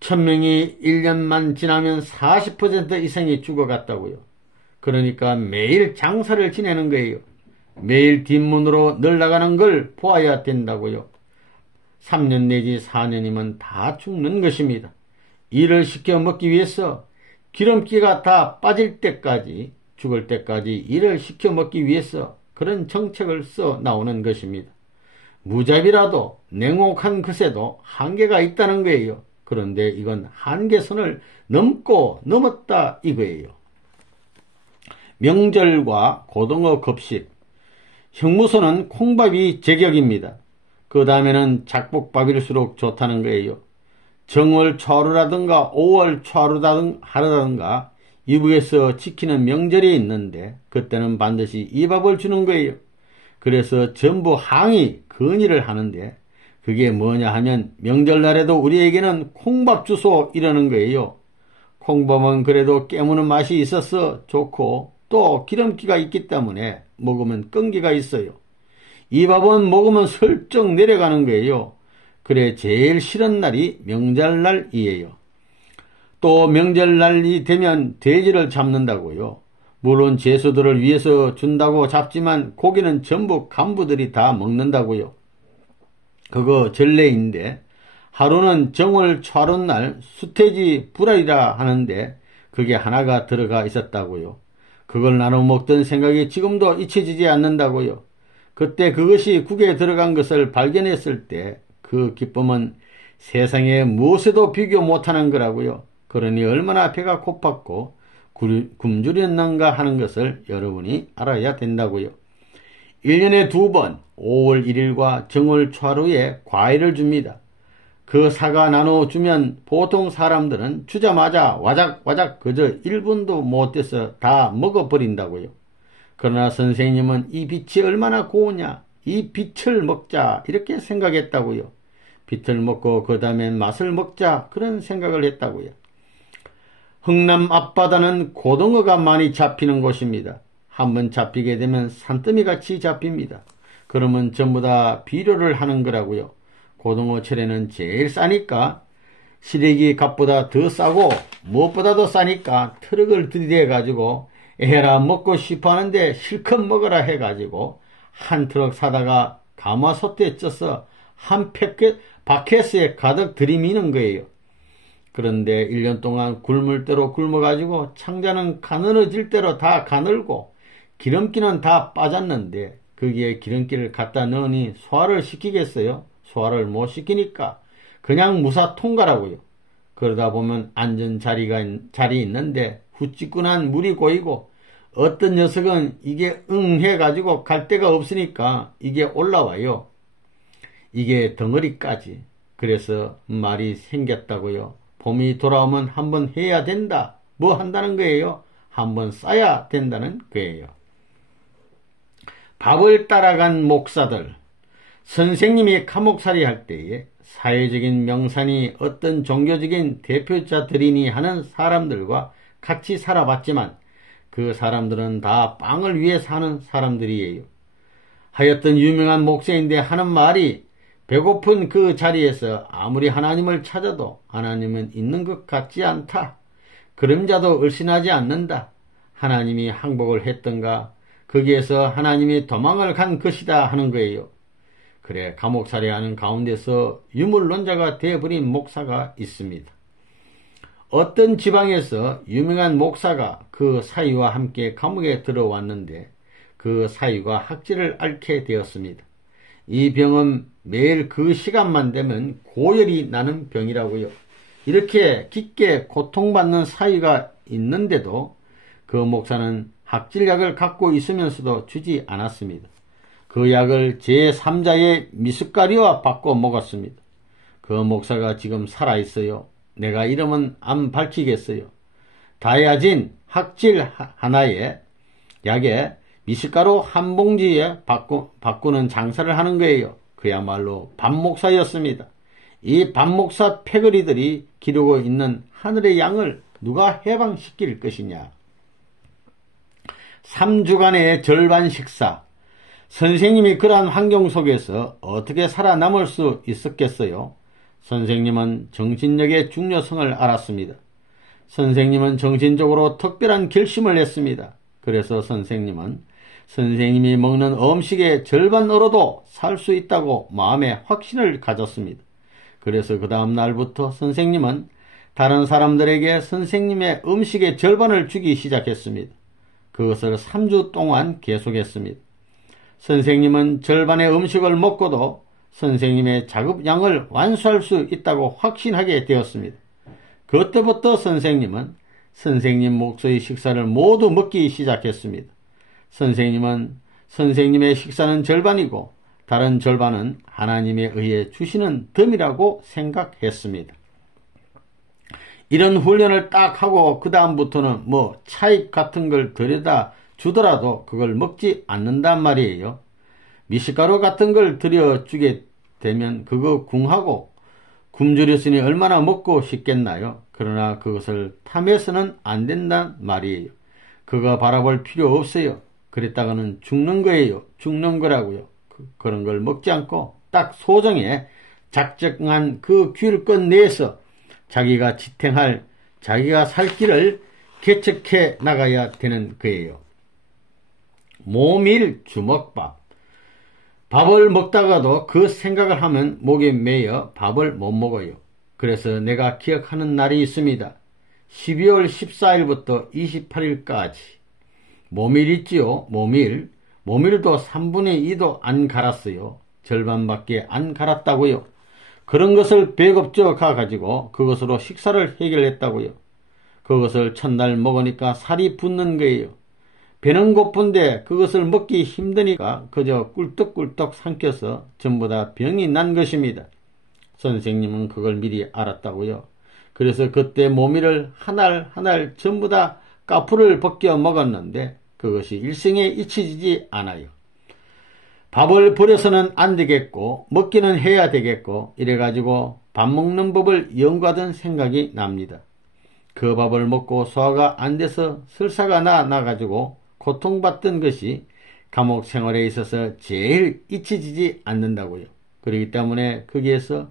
1000명이 1년만 지나면 40% 이상이 죽어갔다고요. 그러니까 매일 장사를 지내는 거예요. 매일 뒷문으로 널나가는 걸 보아야 된다고요. 3년 내지 4년이면 다 죽는 것입니다. 일을 시켜 먹기 위해서 기름기가 다 빠질 때까지 죽을 때까지 일을 시켜 먹기 위해서 그런 정책을 써 나오는 것입니다. 무자비라도 냉혹한 것에도 한계가 있다는 거예요. 그런데 이건 한계선을 넘었다 이거예요. 명절과 고등어 급식. 형무소는 콩밥이 제격입니다. 그 다음에는 작복밥일수록 좋다는 거예요. 정월 초하루라든가 5월 초하루라든가 이북에서 지키는 명절이 있는데 그때는 반드시 이 밥을 주는 거예요. 그래서 전부 항의 건의를 하는데 그게 뭐냐 하면 명절날에도 우리에게는 콩밥 주소 이러는 거예요. 콩밥은 그래도 깨무는 맛이 있어서 좋고 또 기름기가 있기 때문에 먹으면 끈기가 있어요. 이 밥은 먹으면 슬쩍 내려가는 거예요. 그래 제일 싫은 날이 명절날이에요. 또 명절날이 되면 돼지를 잡는다고요. 물론 제수들을 위해서 준다고 잡지만 고기는 전부 간부들이 다 먹는다고요. 그거 전례인데 하루는 정월 촬원날 수태지 불알이라 하는데 그게 하나가 들어가 있었다고요. 그걸 나눠 먹던 생각이 지금도 잊혀지지 않는다고요. 그때 그것이 국에 들어간 것을 발견했을 때 그 기쁨은 세상에 무엇에도 비교 못하는 거라고요. 그러니 얼마나 배가 고팠고 굶주렸는가 하는 것을 여러분이 알아야 된다고요. 1년에 2번 5월 1일과 정월 초하루에 과일을 줍니다. 그 사과 나눠주면 보통 사람들은 주자마자 와작와작 그저 1분도 못 돼서 다 먹어버린다고요. 그러나 선생님은 이 빛이 얼마나 고우냐, 이 빛을 먹자 이렇게 생각했다고요. 빛을 먹고 그 다음엔 맛을 먹자 그런 생각을 했다고요. 흥남 앞바다는 고등어가 많이 잡히는 곳입니다. 한번 잡히게 되면 산더미같이 잡힙니다. 그러면 전부 다 비료를 하는 거라고요. 고등어 철에는 제일 싸니까 시래기 값보다 더 싸고 무엇보다도 싸니까 트럭을 들이대가지고 에라 먹고 싶어 하는데 실컷 먹어라 해가지고 한 트럭 사다가 가마솥에 쪄서 한 바켓에 가득 들이미는 거예요. 그런데 1년 동안 굶을 대로 굶어가지고 창자는 가늘어질 대로 다 가늘고 기름기는 다 빠졌는데 거기에 기름기를 갖다 넣으니 소화를 시키겠어요? 소화를 못 시키니까 그냥 무사 통과라고요. 그러다 보면 앉은 자리 있는데 후찌꾼한 물이 고이고 어떤 녀석은 이게 해가지고 갈 데가 없으니까 이게 올라와요. 이게 덩어리까지. 그래서 말이 생겼다고요. 봄이 돌아오면 한번 해야 된다. 뭐 한다는 거예요? 한번 싸야 된다는 거예요. 밥을 따라간 목사들. 선생님이 감옥살이 할 때에 사회적인 명산이 어떤 종교적인 대표자들이니 하는 사람들과 같이 살아봤지만 그 사람들은 다 빵을 위해 사는 사람들이에요. 하여튼 유명한 목사인데 하는 말이 배고픈 그 자리에서 아무리 하나님을 찾아도 하나님은 있는 것 같지 않다. 그림자도 얼씬하지 않는다. 하나님이 항복을 했던가 거기에서 하나님이 도망을 간 것이다 하는 거예요. 그래 감옥살이하는 가운데서 유물론자가 되어버린 목사가 있습니다. 어떤 지방에서 유명한 목사가 그 사위와 함께 감옥에 들어왔는데 그 사위가 학질을 앓게 되었습니다. 이 병은 매일 그 시간만 되면 고열이 나는 병이라고요. 이렇게 깊게 고통받는 사위가 있는데도 그 목사는 학질약을 갖고 있으면서도 주지 않았습니다. 그 약을 제3자의 미숫가리와 바꿔 먹었습니다. 그 목사가 지금 살아있어요. 내가 이름은 안 밝히겠어요. 다이아진 학질 하나에 약에 미숫가루 한 봉지에 바꾸는 장사를 하는 거예요. 그야말로 밥목사였습니다. 이 밥목사 패거리들이 기르고 있는 하늘의 양을 누가 해방시킬 것이냐. 3주간의 절반 식사. 선생님이 그러한 환경 속에서 어떻게 살아남을 수 있었겠어요? 선생님은 정신력의 중요성을 알았습니다. 선생님은 정신적으로 특별한 결심을 했습니다. 그래서 선생님이 먹는 음식의 절반으로도 살 수 있다고 마음에 확신을 가졌습니다. 그래서 그 다음 날부터 선생님은 다른 사람들에게 선생님의 음식의 절반을 주기 시작했습니다. 그것을 3주 동안 계속했습니다. 선생님은 절반의 음식을 먹고도 선생님의 자급량을 완수할 수 있다고 확신하게 되었습니다. 그때부터 선생님은 선생님 목소의 식사를 모두 먹기 시작했습니다. 선생님은 선생님의 식사는 절반이고 다른 절반은 하나님에 의해 주시는 덤이라고 생각했습니다. 이런 훈련을 딱 하고 그 다음부터는 차익 같은 걸 들여다 주더라도 그걸 먹지 않는단 말이에요. 미숫가루 같은 걸 들여주게 되면 그거 궁하고 굶주렸으니 얼마나 먹고 싶겠나요? 그러나 그것을 탐해서는 안 된단 말이에요. 그거 바라볼 필요 없어요. 그랬다가는 죽는 거예요. 죽는 거라고요. 그런 걸 먹지 않고 딱 소정에 작정한 그 귤것 내에서 자기가 지탱할, 자기가 살 길을 개척해 나가야 되는 거예요. 모밀 주먹밥. 밥을 먹다가도 그 생각을 하면 목에 매여 밥을 못 먹어요. 그래서 내가 기억하는 날이 있습니다. 12월 14일부터 28일까지. 모밀 있지요? 모밀. 모밀도 3분의 2도 안 갈았어요. 절반밖에 안 갈았다고요. 그런 것을 배겁져 가가지고 그것으로 식사를 해결했다고요. 그것을 첫날 먹으니까 살이 붙는 거예요. 배는 고픈데 그것을 먹기 힘드니까 그저 꿀떡꿀떡 삼켜서 전부 다 병이 난 것입니다. 선생님은 그걸 미리 알았다고요. 그래서 그때 모밀을 한 알 한 알 전부 다 까풀을 벗겨 먹었는데 그것이 일생에 잊혀지지 않아요. 밥을 버려서는 안 되겠고 먹기는 해야 되겠고 이래가지고 밥 먹는 법을 연구하던 생각이 납니다. 그 밥을 먹고 소화가 안 돼서 설사가 나가지고 고통받던 것이 감옥 생활에 있어서 제일 잊혀지지 않는다고요. 그렇기 때문에 거기에서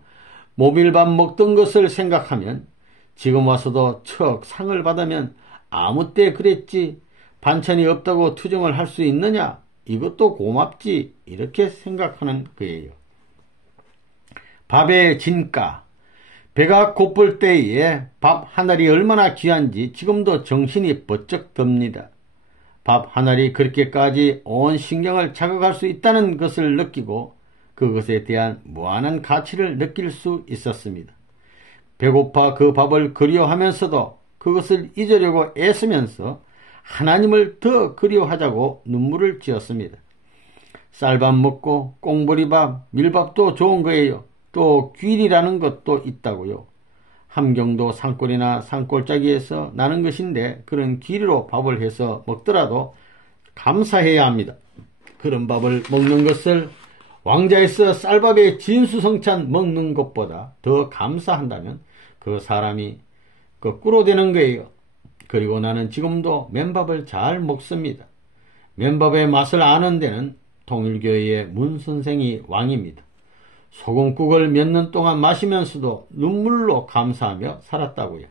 모밀밥 먹던 것을 생각하면 지금 와서도 척 상을 받으면 아무 때 그랬지 반찬이 없다고 투정을 할 수 있느냐? 이것도 고맙지 이렇게 생각하는 거예요. 밥의 진가. 배가 고플 때에 밥 한 알이 얼마나 귀한지 지금도 정신이 번쩍 듭니다. 밥 한 알이 그렇게까지 온 신경을 자극할 수 있다는 것을 느끼고 그것에 대한 무한한 가치를 느낄 수 있었습니다. 배고파 그 밥을 그리워하면서도 그것을 잊으려고 애쓰면서 하나님을 더 그리워하자고 눈물을 지었습니다. 쌀밥 먹고 꽁보리밥, 밀밥도 좋은 거예요. 또 귤이라는 것도 있다고요. 함경도 산골이나 산골짜기에서 나는 것인데 그런 귤로 밥을 해서 먹더라도 감사해야 합니다. 그런 밥을 먹는 것을 왕자에서 쌀밥에 진수성찬 먹는 것보다 더 감사한다면 그 사람이 거꾸로 되는 거예요. 그리고 나는 지금도 맨밥을 잘 먹습니다. 맨밥의 맛을 아는 데는 통일교회의 문선생이 왕입니다. 소금국을 몇 년 동안 마시면서도 눈물로 감사하며 살았다고요.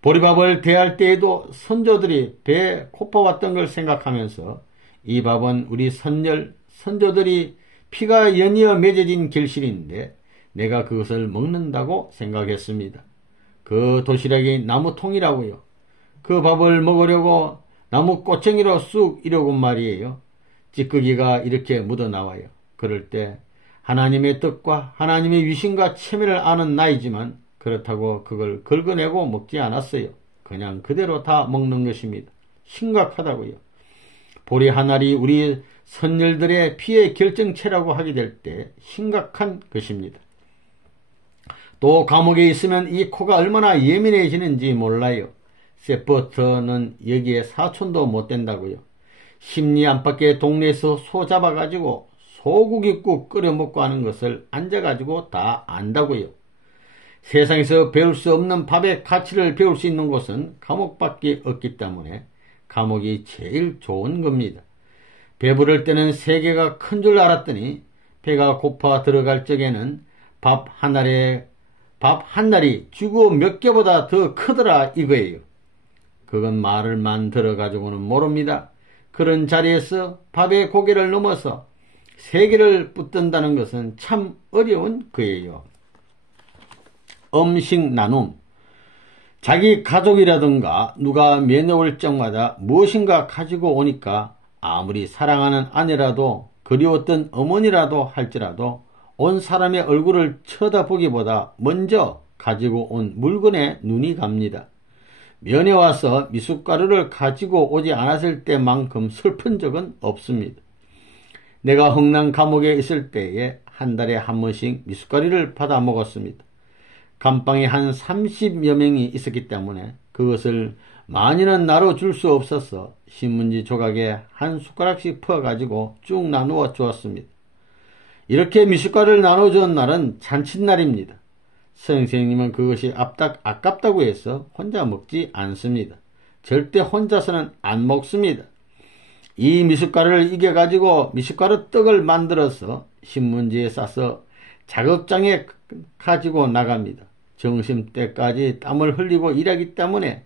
보리밥을 대할 때에도 선조들이 배에 고파왔던 걸 생각하면서 이 밥은 우리 선조들이 피가 연이어 맺어진 결실인데 내가 그것을 먹는다고 생각했습니다. 그 도시락이 나무통이라고요. 그 밥을 먹으려고 나무 꼬챙이로 쑥 이러고 말이에요. 찌꺼기가 이렇게 묻어나와요. 그럴 때 하나님의 뜻과 하나님의 위신과 체면을 아는 나이지만 그렇다고 그걸 긁어내고 먹지 않았어요. 그냥 그대로 다 먹는 것입니다. 심각하다고요. 보리 한 알이 우리 선열들의 피의 결정체라고 하게 될 때 심각한 것입니다. 또 감옥에 있으면 이 코가 얼마나 예민해지는지 몰라요. 세포터는 여기에 사촌도 못 된다고요. 심리 안팎의 동네에서 소 잡아가지고 소고기국 끓여 먹고 하는 것을 앉아가지고 다 안다고요. 세상에서 배울 수 없는 밥의 가치를 배울 수 있는 곳은 감옥밖에 없기 때문에 감옥이 제일 좋은 겁니다. 배부를 때는 세계가 큰 줄 알았더니 배가 고파 들어갈 적에는 밥 한 알이 쥐고 몇 개보다 더 크더라 이거예요. 그건 말을만 들어가지고는 모릅니다. 그런 자리에서 밥의 고개를 넘어서 세계를 붙든다는 것은 참 어려운 거예요. 음식 나눔. 자기 가족이라든가 누가 면회 올 적마다 무엇인가 가지고 오니까 아무리 사랑하는 아내라도 그리웠던 어머니라도 할지라도 온 사람의 얼굴을 쳐다보기보다 먼저 가지고 온 물건에 눈이 갑니다. 면회 와서 미숫가루를 가지고 오지 않았을 때만큼 슬픈 적은 없습니다. 내가 흥남 감옥에 있을 때에 한 달에 한 번씩 미숫가루를 받아 먹었습니다. 감방에 한 30여 명이 있었기 때문에 그것을 많이는 나눠줄 수 없어서 신문지 조각에 한 숟가락씩 퍼가지고 쭉 나누어 주었습니다. 이렇게 미숫가루를 나눠준 날은 잔칫날입니다. 선생님은 그것이 아깝다고 해서 혼자 먹지 않습니다. 절대 혼자서는 안 먹습니다. 이 미숫가루를 이겨가지고 미숫가루 떡을 만들어서 신문지에 싸서 작업장에 가지고 나갑니다. 점심때까지 땀을 흘리고 일하기 때문에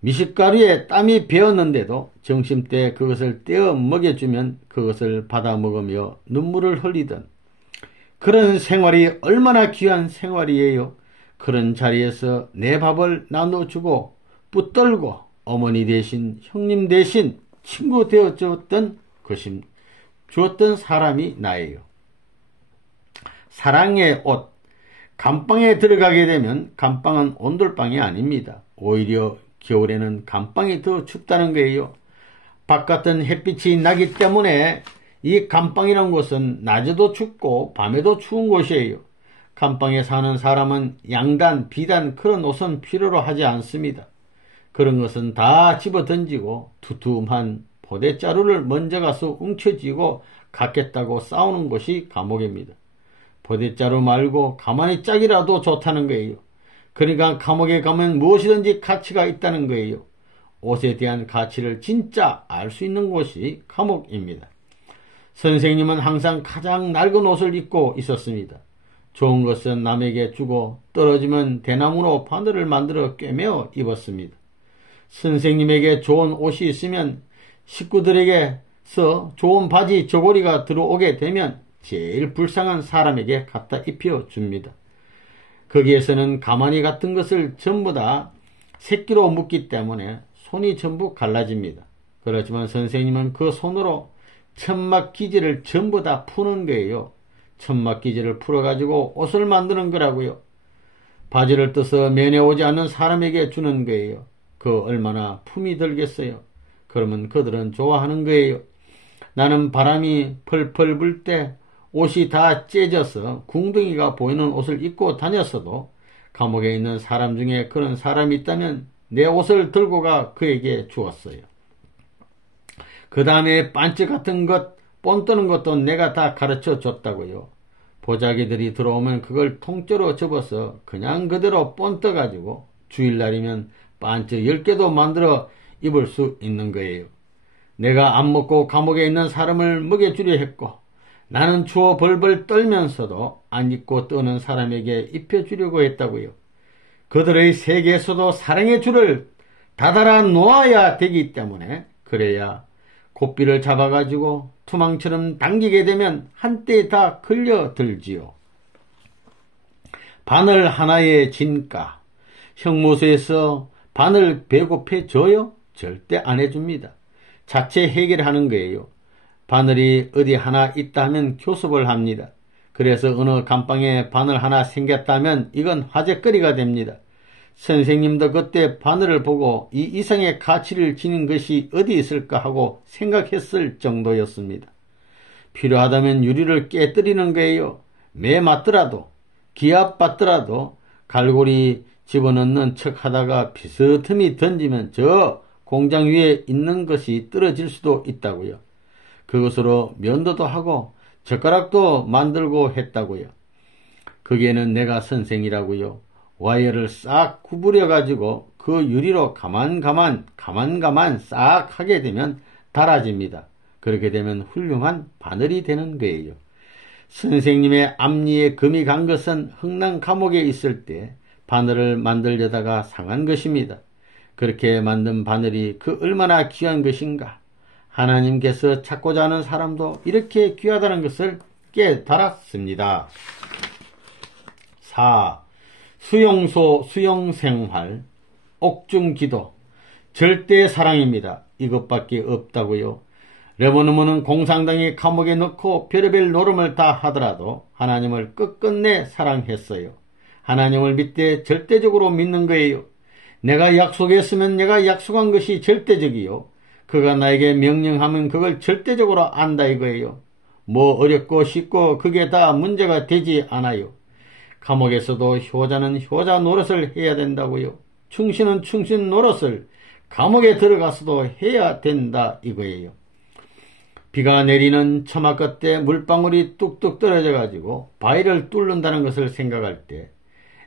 미숫가루에 땀이 배었는데도 점심때 그것을 떼어 먹여주면 그것을 받아 먹으며 눈물을 흘리던 그런 생활이 얼마나 귀한 생활이에요. 그런 자리에서 내 밥을 나눠주고 붙들고 어머니 대신 형님 대신 친구 되어주었던 사람이 나예요. 사랑의 옷. 감방에 들어가게 되면 감방은 온돌방이 아닙니다. 오히려 겨울에는 감방이 더 춥다는 거예요. 바깥은 햇빛이 나기 때문에 이 감방이라는 곳은 낮에도 춥고 밤에도 추운 곳이에요. 감방에 사는 사람은 양단, 비단 그런 옷은 필요로 하지 않습니다. 그런 것은 다 집어 던지고 두툼한 포대자루를 먼저 가서 움켜쥐고 갖겠다고 싸우는 것이 감옥입니다. 포대자루 말고 가만히 짝이라도 좋다는 거예요. 그러니까 감옥에 가면 무엇이든지 가치가 있다는 거예요. 옷에 대한 가치를 진짜 알 수 있는 곳이 감옥입니다. 선생님은 항상 가장 낡은 옷을 입고 있었습니다. 좋은 것은 남에게 주고 떨어지면 대나무로 바늘을 만들어 꿰매어 입었습니다. 선생님에게 좋은 옷이 있으면 식구들에게서 좋은 바지 저고리가 들어오게 되면 제일 불쌍한 사람에게 갖다 입혀줍니다. 거기에서는 가마니 같은 것을 전부 다 새끼로 묶기 때문에 손이 전부 갈라집니다. 그렇지만 선생님은 그 손으로 천막기지를 전부 다 푸는 거예요. 천막기지를 풀어가지고 옷을 만드는 거라고요. 바지를 떠서 면회 오지 않는 사람에게 주는 거예요. 그 얼마나 품이 들겠어요. 그러면 그들은 좋아하는 거예요. 나는 바람이 펄펄 불 때 옷이 다 째져서 궁둥이가 보이는 옷을 입고 다녔어도 감옥에 있는 사람 중에 그런 사람이 있다면 내 옷을 들고 가 그에게 주었어요. 그 다음에 반지 같은 것, 본 뜨는 것도 내가 다 가르쳐 줬다고요. 보자기들이 들어오면 그걸 통째로 접어서 그냥 그대로 본 떠가지고 주일날이면 반지 10개도 만들어 입을 수 있는 거예요. 내가 안 먹고 감옥에 있는 사람을 먹여주려 했고 나는 추워 벌벌 떨면서도 안 입고 떠는 사람에게 입혀주려고 했다고요. 그들의 세계에서도 사랑의 줄을 다달아 놓아야 되기 때문에 그래야 고삐를 잡아가지고 투망처럼 당기게 되면 한때 다 걸려들지요. 바늘 하나의 진가. 형무소에서 바늘 배급해줘요? 절대 안 해줍니다. 자체 해결하는 거예요. 바늘이 어디 하나 있다 하면 교섭을 합니다. 그래서 어느 감방에 바늘 하나 생겼다면 이건 화제거리가 됩니다. 선생님도 그때 바늘을 보고 이 이상의 가치를 지닌 것이 어디 있을까 하고 생각했을 정도였습니다. 필요하다면 유리를 깨뜨리는 거예요. 매 맞더라도 기압 받더라도 갈고리 집어넣는 척 하다가 비스듬히 던지면 저 공장 위에 있는 것이 떨어질 수도 있다고요. 그것으로 면도도 하고 젓가락도 만들고 했다고요. 거기에는 내가 선생이라고요. 와이어를 싹 구부려 가지고 그 유리로 가만 싹 하게 되면 달아집니다. 그렇게 되면 훌륭한 바늘이 되는 거예요. 선생님의 앞니에 금이 간 것은 흥남 감옥에 있을 때 바늘을 만들려다가 상한 것입니다. 그렇게 만든 바늘이 그 얼마나 귀한 것인가. 하나님께서 찾고자 하는 사람도 이렇게 귀하다는 것을 깨달았습니다. 4. 수용소 수용생활 옥중기도 절대 사랑입니다. 이것밖에 없다고요. 레버너먼은 공산당이 감옥에 넣고 별의별 노름을 다 하더라도 하나님을 끝끝내 사랑했어요. 하나님을 믿되 절대적으로 믿는 거예요. 내가 약속했으면 내가 약속한 것이 절대적이요. 그가 나에게 명령하면 그걸 절대적으로 안다 이거예요. 뭐 어렵고 쉽고 그게 다 문제가 되지 않아요. 감옥에서도 효자는 효자 노릇을 해야 된다고요. 충신은 충신 노릇을 감옥에 들어가서도 해야 된다 이거예요. 비가 내리는 처마 끝에 물방울이 뚝뚝 떨어져 가지고 바위를 뚫는다는 것을 생각할 때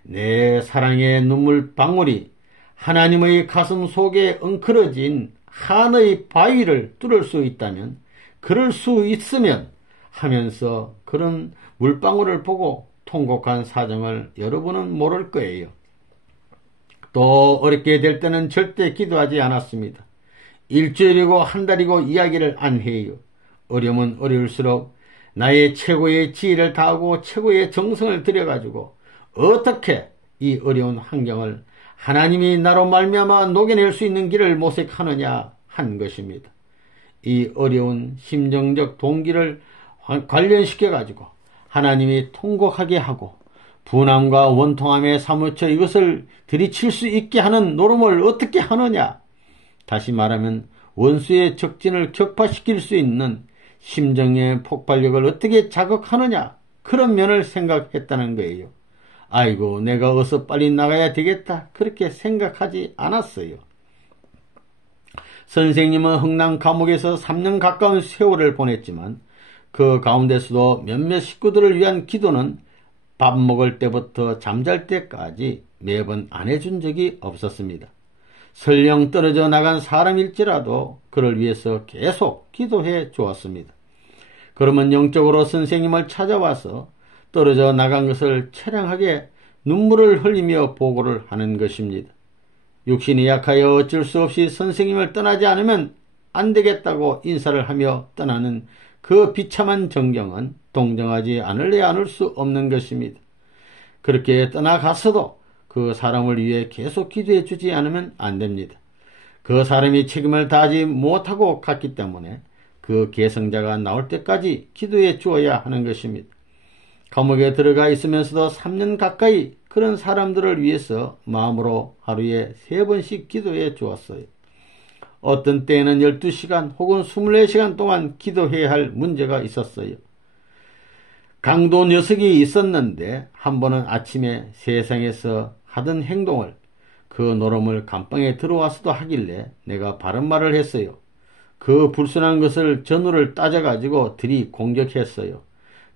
내 사랑의 눈물 방울이 하나님의 가슴 속에 엉클어진 한의 바위를 뚫을 수 있다면, 그럴 수 있으면 하면서 그런 물방울을 보고 통곡한 사정을 여러분은 모를 거예요. 또 어렵게 될 때는 절대 기도하지 않았습니다. 일주일이고 한 달이고 이야기를 안 해요. 어려우면 어려울수록 나의 최고의 지혜를 다하고 최고의 정성을 들여가지고 어떻게 이 어려운 환경을 하나님이 나로 말미암아 녹여낼 수 있는 길을 모색하느냐 한 것입니다. 이 어려운 심정적 동기를 관련시켜가지고 하나님이 통곡하게 하고 분함과 원통함에 사무쳐 이것을 들이칠 수 있게 하는 노름을 어떻게 하느냐. 다시 말하면 원수의 적진을 격파시킬 수 있는 심정의 폭발력을 어떻게 자극하느냐. 그런 면을 생각했다는 거예요. 아이고 내가 어서 빨리 나가야 되겠다. 그렇게 생각하지 않았어요. 선생님은 흥남 감옥에서 3년 가까운 세월을 보냈지만 그 가운데서도 몇몇 식구들을 위한 기도는 밥 먹을 때부터 잠잘 때까지 매번 안 해준 적이 없었습니다. 설령 떨어져 나간 사람일지라도 그를 위해서 계속 기도해 주었습니다. 그러면 영적으로 선생님을 찾아와서 떨어져 나간 것을 처량하게 눈물을 흘리며 보고를 하는 것입니다. 육신이 약하여 어쩔 수 없이 선생님을 떠나지 않으면 안 되겠다고 인사를 하며 떠나는 그 비참한 정경은 동정하지 않을래 않을 수 없는 것입니다. 그렇게 떠나갔어도 그 사람을 위해 계속 기도해 주지 않으면 안 됩니다. 그 사람이 책임을 다하지 못하고 갔기 때문에 그 계승자가 나올 때까지 기도해 주어야 하는 것입니다. 감옥에 들어가 있으면서도 3년 가까이 그런 사람들을 위해서 마음으로 하루에 3번씩 기도해 주었어요. 어떤 때에는 12시간 혹은 24시간 동안 기도해야 할 문제가 있었어요. 강도 녀석이 있었는데 한 번은 아침에 세상에서 하던 행동을 그 노름을 감방에 들어와서도 하길래 내가 바른 말을 했어요. 그 불순한 것을 전우를 따져가지고 들이 공격했어요.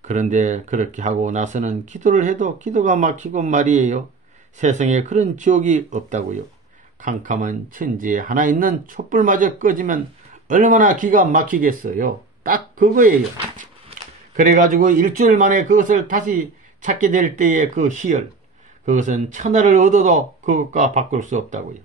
그런데 그렇게 하고 나서는 기도를 해도 기도가 막히고 말이에요. 세상에 그런 지옥이 없다고요. 캄캄한 천지에 하나 있는 촛불마저 꺼지면 얼마나 기가 막히겠어요. 딱 그거예요. 그래가지고 일주일 만에 그것을 다시 찾게 될 때의 그 희열, 그것은 천하를 얻어도 그것과 바꿀 수 없다고요.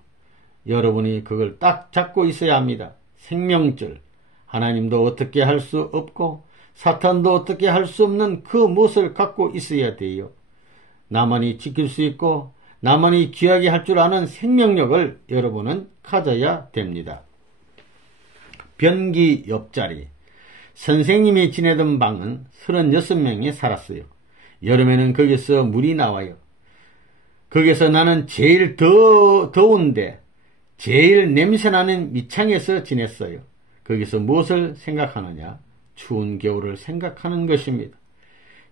여러분이 그걸 딱 잡고 있어야 합니다. 생명줄. 하나님도 어떻게 할 수 없고 사탄도 어떻게 할 수 없는 그 무엇을 갖고 있어야 돼요. 나만이 지킬 수 있고 나만이 귀하게 할 줄 아는 생명력을 여러분은 가져야 됩니다. 변기 옆자리. 선생님이 지내던 방은 36명이 살았어요. 여름에는 거기서 물이 나와요. 거기서 나는 제일 더운데 제일 냄새나는 밑창에서 지냈어요. 거기서 무엇을 생각하느냐? 추운 겨울을 생각하는 것입니다.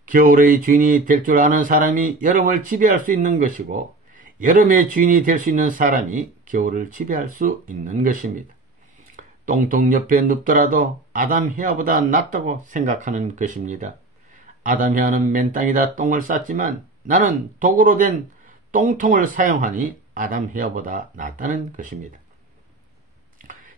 겨울의 주인이 될 줄 아는 사람이 여름을 지배할 수 있는 것이고 여름의 주인이 될 수 있는 사람이 겨울을 지배할 수 있는 것입니다. 똥통 옆에 눕더라도 아담 헤아보다 낫다고 생각하는 것입니다. 아담 헤아는 맨 땅에다 똥을 쌌지만 나는 도구로 된 똥통을 사용하니 아담 헤아보다 낫다는 것입니다.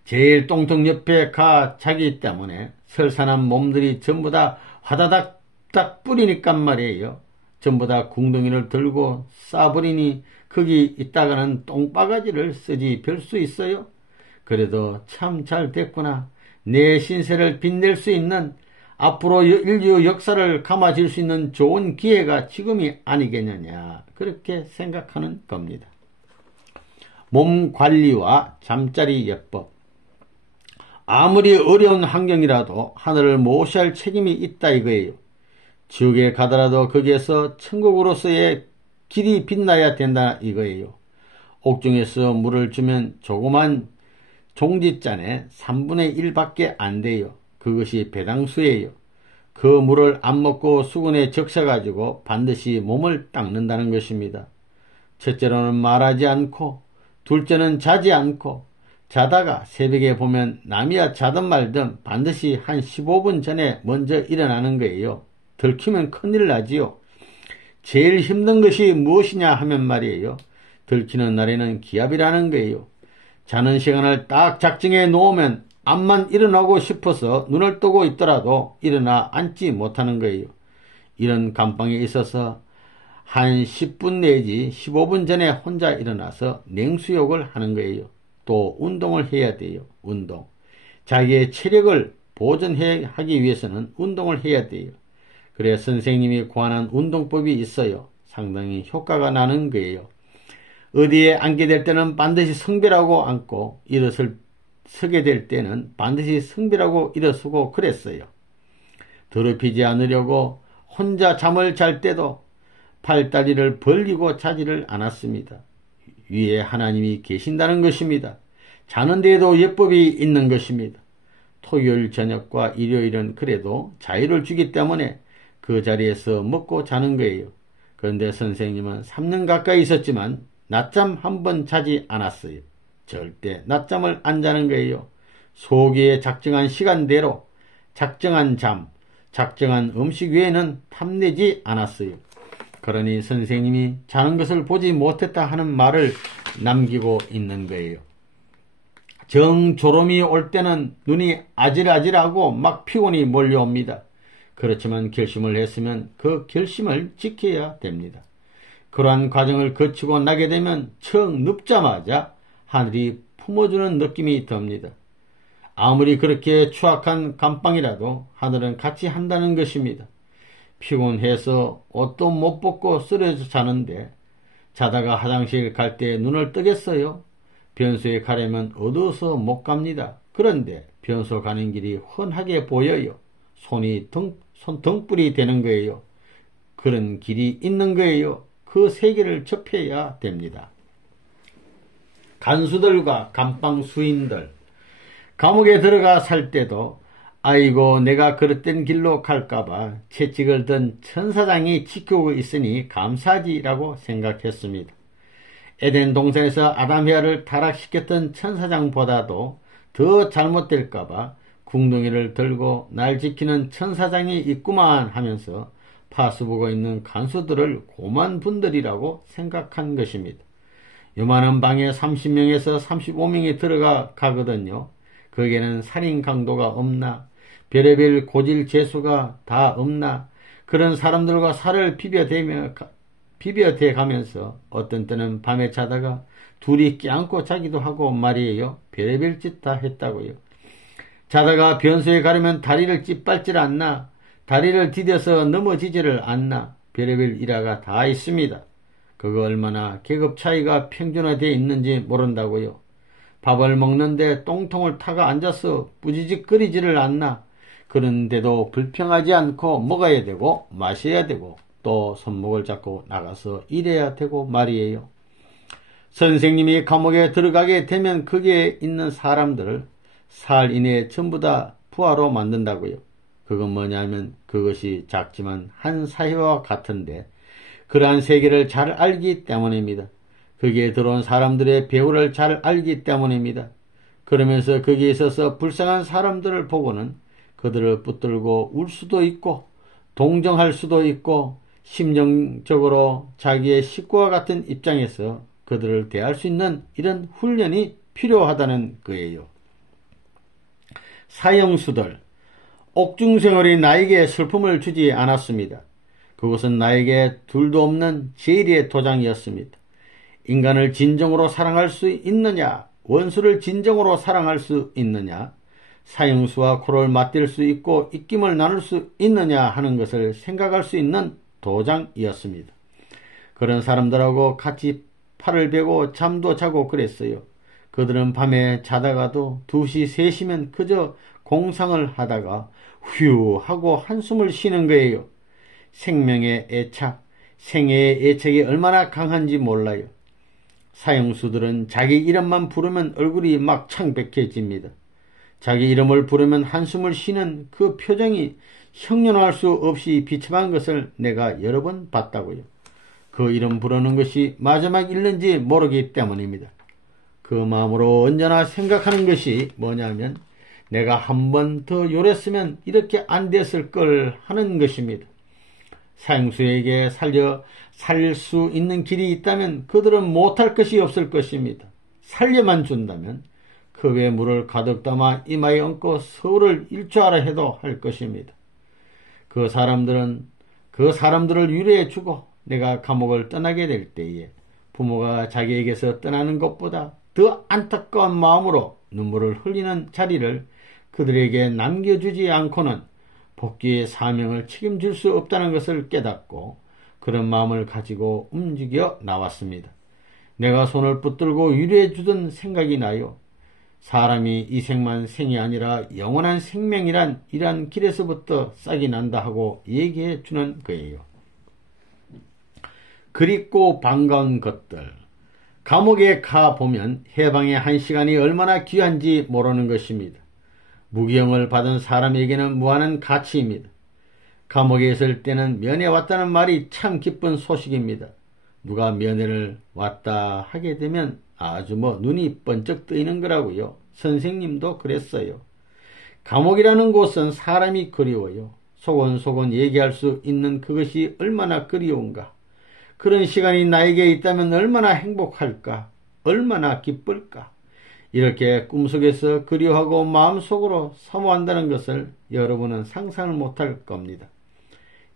제일 똥통 옆에 가 자기 때문에 설산한 몸들이 전부 다 화다닥 딱 뿌리니까 말이에요. 전부 다 궁둥이를 들고 싸버리니 거기 있다가는 똥바가지를 쓰지 별 수 있어요. 그래도 참 잘 됐구나. 내 신세를 빛낼 수 있는 앞으로 인류 역사를 감아줄 수 있는 좋은 기회가 지금이 아니겠느냐. 그렇게 생각하는 겁니다. 몸 관리와 잠자리 예법. 아무리 어려운 환경이라도 하늘을 모시할 책임이 있다 이거예요. 지옥에 가더라도 거기에서 천국으로서의 길이 빛나야 된다 이거예요. 옥중에서 물을 주면 조그만 종지잔에 3분의 1밖에 안 돼요. 그것이 배당수예요. 그 물을 안 먹고 수건에 적셔가지고 반드시 몸을 닦는다는 것입니다. 첫째로는 말하지 않고, 둘째는 자지 않고, 자다가 새벽에 보면 남이야 자든 말든 반드시 한 15분 전에 먼저 일어나는 거예요. 들키면 큰일 나지요. 제일 힘든 것이 무엇이냐 하면 말이에요. 들키는 날에는 기압이라는 거예요. 자는 시간을 딱 작정해 놓으면 암만 일어나고 싶어서 눈을 뜨고 있더라도 일어나 앉지 못하는 거예요. 이런 감방에 있어서 한 10분 내지 15분 전에 혼자 일어나서 냉수욕을 하는 거예요. 또 운동을 해야 돼요. 운동. 자기의 체력을 보존하기 위해서는 운동을 해야 돼요. 그래 선생님이 고안한 운동법이 있어요. 상당히 효과가 나는 거예요. 어디에 앉게 될 때는 반드시 성별하고 앉고 서게 될 때는 반드시 성별하고 일어서고 그랬어요. 더럽히지 않으려고 혼자 잠을 잘 때도 팔다리를 벌리고 자지를 않았습니다. 위에 하나님이 계신다는 것입니다. 자는 데에도 예법이 있는 것입니다. 토요일 저녁과 일요일은 그래도 자유를 주기 때문에 그 자리에서 먹고 자는 거예요. 그런데 선생님은 3년 가까이 있었지만 낮잠 한 번 자지 않았어요. 절대 낮잠을 안 자는 거예요. 소기에 작정한 시간대로 작정한 잠, 작정한 음식 외에는 탐내지 않았어요. 그러니 선생님이 자는 것을 보지 못했다 하는 말을 남기고 있는 거예요. 정조름이 올 때는 눈이 아질아질하고 막 피곤이 몰려옵니다. 그렇지만 결심을 했으면 그 결심을 지켜야 됩니다. 그러한 과정을 거치고 나게 되면 청 눕자마자 하늘이 품어주는 느낌이 듭니다. 아무리 그렇게 추악한 감방이라도 하늘은 같이 한다는 것입니다. 피곤해서 옷도 못 벗고 쓰러져 자는데 자다가 화장실 갈 때 눈을 뜨겠어요? 변소에 가려면 어두워서 못 갑니다. 그런데 변소 가는 길이 훤하게 보여요. 손 등불이 되는 거예요. 그런 길이 있는 거예요. 그 세계를 접해야 됩니다. 간수들과 감방 수인들, 감옥에 들어가 살 때도 아이고 내가 그릇된 길로 갈까봐 채찍을 든 천사장이 지키고 있으니 감사하지라고 생각했습니다. 에덴 동산에서 아담해아를 타락시켰던 천사장보다도 더 잘못될까봐 궁둥이를 들고 날 지키는 천사장이 있구만 하면서 파수보고 있는 간수들을 고만 분들이라고 생각한 것입니다. 요만한 방에 30명에서 35명이 가거든요. 거기에는 살인 강도가 없나? 별의별 고질 재수가 다 없나? 그런 사람들과 살을 비벼대 가면서 어떤 때는 밤에 자다가 둘이 껴안고 자기도 하고 말이에요. 별의별 짓 다 했다고요. 자다가 변소에 가려면 다리를 찌빨질 않나? 다리를 디뎌서 넘어지지를 않나? 별의별 일화가 다 있습니다. 그거 얼마나 계급 차이가 평준화되어 있는지 모른다고요. 밥을 먹는데 똥통을 타가 앉아서 뿌지직거리지를 않나? 그런데도 불평하지 않고 먹어야 되고 마셔야 되고 또 손목을 잡고 나가서 일해야 되고 말이에요. 선생님이 감옥에 들어가게 되면 거기에 있는 사람들을 살 이내에 전부 다 부하로 만든다고요. 그건 뭐냐면 그것이 작지만 한 사회와 같은데 그러한 세계를 잘 알기 때문입니다. 거기에 들어온 사람들의 배후를 잘 알기 때문입니다. 그러면서 거기에 있어서 불쌍한 사람들을 보고는 그들을 붙들고 울 수도 있고 동정할 수도 있고 심정적으로 자기의 식구와 같은 입장에서 그들을 대할 수 있는 이런 훈련이 필요하다는 거예요. 사형수들, 옥중생활이 나에게 슬픔을 주지 않았습니다. 그것은 나에게 둘도 없는 제일의 도장이었습니다. 인간을 진정으로 사랑할 수 있느냐, 원수를 진정으로 사랑할 수 있느냐, 사형수와 코를 맞댈 수 있고 입김을 나눌 수 있느냐 하는 것을 생각할 수 있는 도장이었습니다. 그런 사람들하고 같이 팔을 베고 잠도 자고 그랬어요. 그들은 밤에 자다가도 2시, 3시면 그저 공상을 하다가 휴 하고 한숨을 쉬는 거예요. 생명의 애착, 생애의 애착이 얼마나 강한지 몰라요. 사형수들은 자기 이름만 부르면 얼굴이 막 창백해집니다. 자기 이름을 부르면 한숨을 쉬는 그 표정이 형용할 수 없이 비참한 것을 내가 여러 번 봤다고요. 그 이름 부르는 것이 마지막 일는지 모르기 때문입니다. 그 마음으로 언제나 생각하는 것이 뭐냐면 내가 한 번 더 요랬으면 이렇게 안 됐을 걸 하는 것입니다. 사형수에게 살 수 있는 길이 있다면 그들은 못할 것이 없을 것입니다. 살려만 준다면 컵에 물을 가득 담아 이마에 얹고 서울을 일주하라 해도 할 것입니다. 그 사람들을 유래해 주고 내가 감옥을 떠나게 될 때에 부모가 자기에게서 떠나는 것보다 더 안타까운 마음으로 눈물을 흘리는 자리를 그들에게 남겨주지 않고는 복귀의 사명을 책임질 수 없다는 것을 깨닫고 그런 마음을 가지고 움직여 나왔습니다. 내가 손을 붙들고 유래해 주던 생각이 나요. 사람이 이 생만 생이 아니라 영원한 생명이란 이러한 길에서부터 싹이 난다 하고 얘기해 주는 거예요. 그립고 반가운 것들. 감옥에 가보면 해방의 한 시간이 얼마나 귀한지 모르는 것입니다. 무기형을 받은 사람에게는 무한한 가치입니다. 감옥에 있을 때는 면회 왔다는 말이 참 기쁜 소식입니다. 누가 면회를 왔다 하게 되면 아주 눈이 번쩍 뜨이는 거라고요. 선생님도 그랬어요. 감옥이라는 곳은 사람이 그리워요. 소곤소곤 얘기할 수 있는 그것이 얼마나 그리운가. 그런 시간이 나에게 있다면 얼마나 행복할까. 얼마나 기쁠까. 이렇게 꿈속에서 그리워하고 마음속으로 사모한다는 것을 여러분은 상상을 못할 겁니다.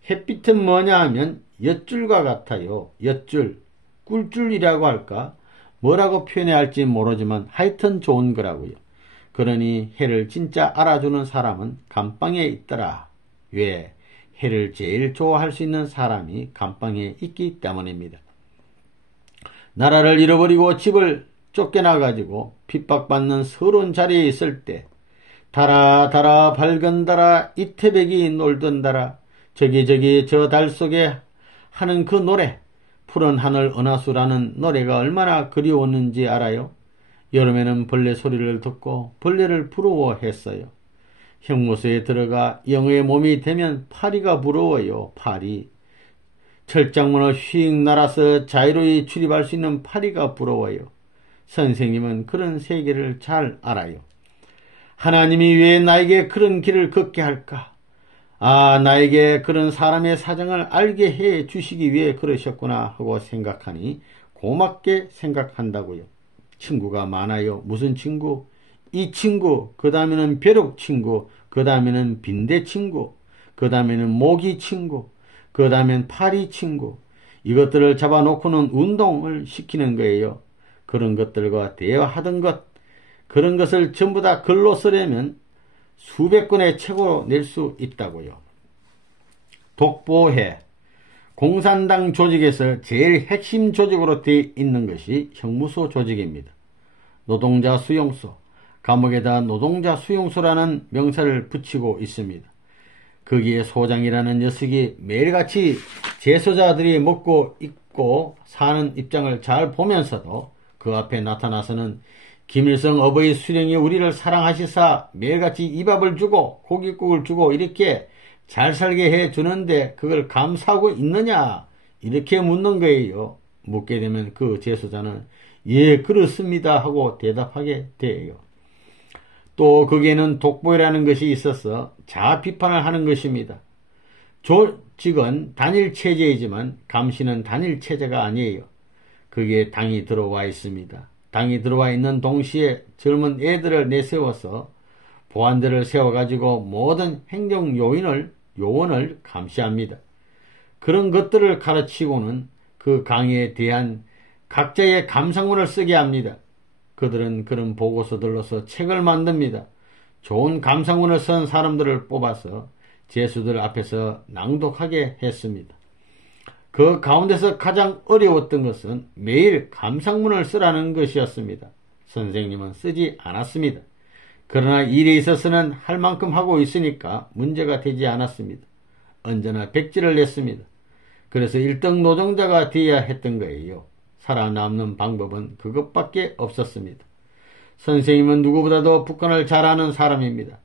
햇빛은 뭐냐 하면 엿줄과 같아요. 엿줄, 꿀줄이라고 할까? 뭐라고 표현해야 할지 모르지만 하여튼 좋은 거라고요. 그러니 해를 진짜 알아주는 사람은 감방에 있더라. 왜? 해를 제일 좋아할 수 있는 사람이 감방에 있기 때문입니다. 나라를 잃어버리고 집을 쫓겨나가지고 핍박받는 서러운 자리에 있을 때 달아 달아 밝은 달아 이태백이 놀던 달아 저기 저 달 속에 하는 그 노래 푸른 하늘 은하수라는 노래가 얼마나 그리웠는지 알아요? 여름에는 벌레 소리를 듣고 벌레를 부러워했어요. 형무소에 들어가 영의 몸이 되면 파리가 부러워요. 파리. 철장문을 휙 날아서 자유로이 출입할 수 있는 파리가 부러워요. 선생님은 그런 세계를 잘 알아요. 하나님이 왜 나에게 그런 길을 걷게 할까? 나에게 그런 사람의 사정을 알게 해 주시기 위해 그러셨구나 하고 생각하니 고맙게 생각한다고요. 친구가 많아요. 무슨 친구? 이 친구, 그 다음에는 벼룩 친구, 그 다음에는 빈대 친구, 그 다음에는 모기 친구, 그 다음엔 파리 친구. 이것들을 잡아놓고는 운동을 시키는 거예요. 그런 것들과 대화하던 것, 그런 것을 전부 다 글로 쓰려면 수백 권의 책으로 낼 수 있다고요. 독보회. 공산당 조직에서 제일 핵심 조직으로 되어 있는 것이 형무소 조직입니다. 노동자 수용소, 감옥에다 노동자 수용소라는 명사를 붙이고 있습니다. 거기에 소장이라는 녀석이 매일같이 재소자들이 먹고 입고 사는 입장을 잘 보면서도 그 앞에 나타나서는 김일성 어버이 수령이 우리를 사랑하시사 매일같이 이밥을 주고 고깃국을 주고 이렇게 잘 살게 해주는데 그걸 감사하고 있느냐 이렇게 묻는 거예요. 묻게 되면 그 재소자는 예 그렇습니다 하고 대답하게 돼요. 또 거기에는 독보회라는 것이 있어서 자아 비판을 하는 것입니다. 조직은 단일 체제이지만 감시는 단일 체제가 아니에요. 거기에 당이 들어와 있습니다. 당이 들어와 있는 동시에 젊은 애들을 내세워서 보안대를 세워가지고 모든 행정 요원을 감시합니다. 그런 것들을 가르치고는 그 강의에 대한 각자의 감상문을 쓰게 합니다. 그들은 그런 보고서들로서 책을 만듭니다. 좋은 감상문을 쓴 사람들을 뽑아서 재수들 앞에서 낭독하게 했습니다. 그 가운데서 가장 어려웠던 것은 매일 감상문을 쓰라는 것이었습니다. 선생님은 쓰지 않았습니다. 그러나 일에 있어서는 할 만큼 하고 있으니까 문제가 되지 않았습니다. 언제나 백지를 냈습니다. 그래서 1등 노동자가 되어야 했던 거예요. 살아남는 방법은 그것밖에 없었습니다. 선생님은 누구보다도 북한을 잘 아는 사람입니다.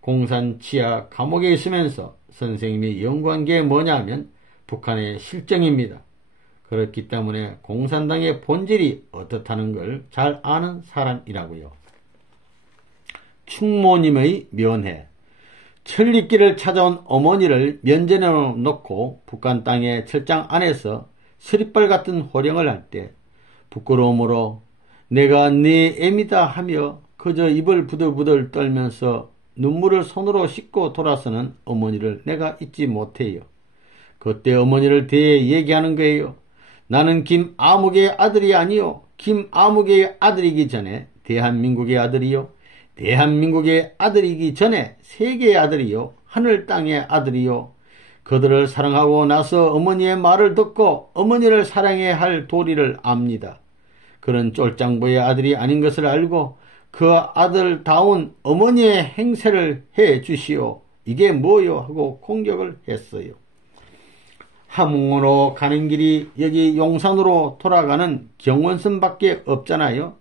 공산 치하 감옥에 있으면서 선생님이 연구한 게 뭐냐 하면 북한의 실정입니다. 그렇기 때문에 공산당의 본질이 어떻다는 걸 잘 아는 사람이라고요. 충모님의 면회. 천리길을 찾아온 어머니를 면전에 놓고 북한 땅의 철장 안에서 서리빨 같은 호령을 할 때 부끄러움으로 내가 네 애미다 하며 그저 입을 부들부들 떨면서 눈물을 손으로 씻고 돌아서는 어머니를 내가 잊지 못해요. 그때 어머니를 대해 얘기하는 거예요. 나는 김아무개의 아들이 아니요. 김아무개의 아들이기 전에 대한민국의 아들이요. 대한민국의 아들이기 전에 세계의 아들이요. 하늘 땅의 아들이요. 그들을 사랑하고 나서 어머니의 말을 듣고 어머니를 사랑해야 할 도리를 압니다. 그런 쫄장부의 아들이 아닌 것을 알고 그 아들다운 어머니의 행세를 해 주시오. 이게 뭐요? 하고 공격을 했어요. 함흥으로 가는 길이 여기 용산으로 돌아가는 경원선밖에 없잖아요.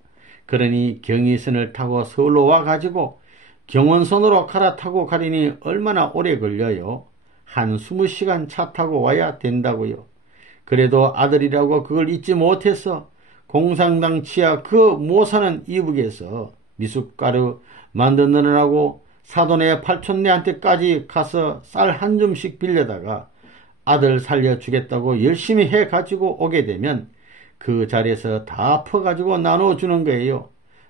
그러니 경의선을 타고 서울로 와가지고 경원선으로 갈아타고 가리니 얼마나 오래 걸려요? 한 20시간 차 타고 와야 된다고요. 그래도 아들이라고 그걸 잊지 못해서 공산당 치하 그 못사는 이북에서 미숫가루 만드느라고 사돈의 팔촌네한테까지 가서 쌀 한 줌씩 빌려다가 아들 살려주겠다고 열심히 해가지고 오게 되면 그 자리에서 다 퍼가지고 나눠주는 거예요.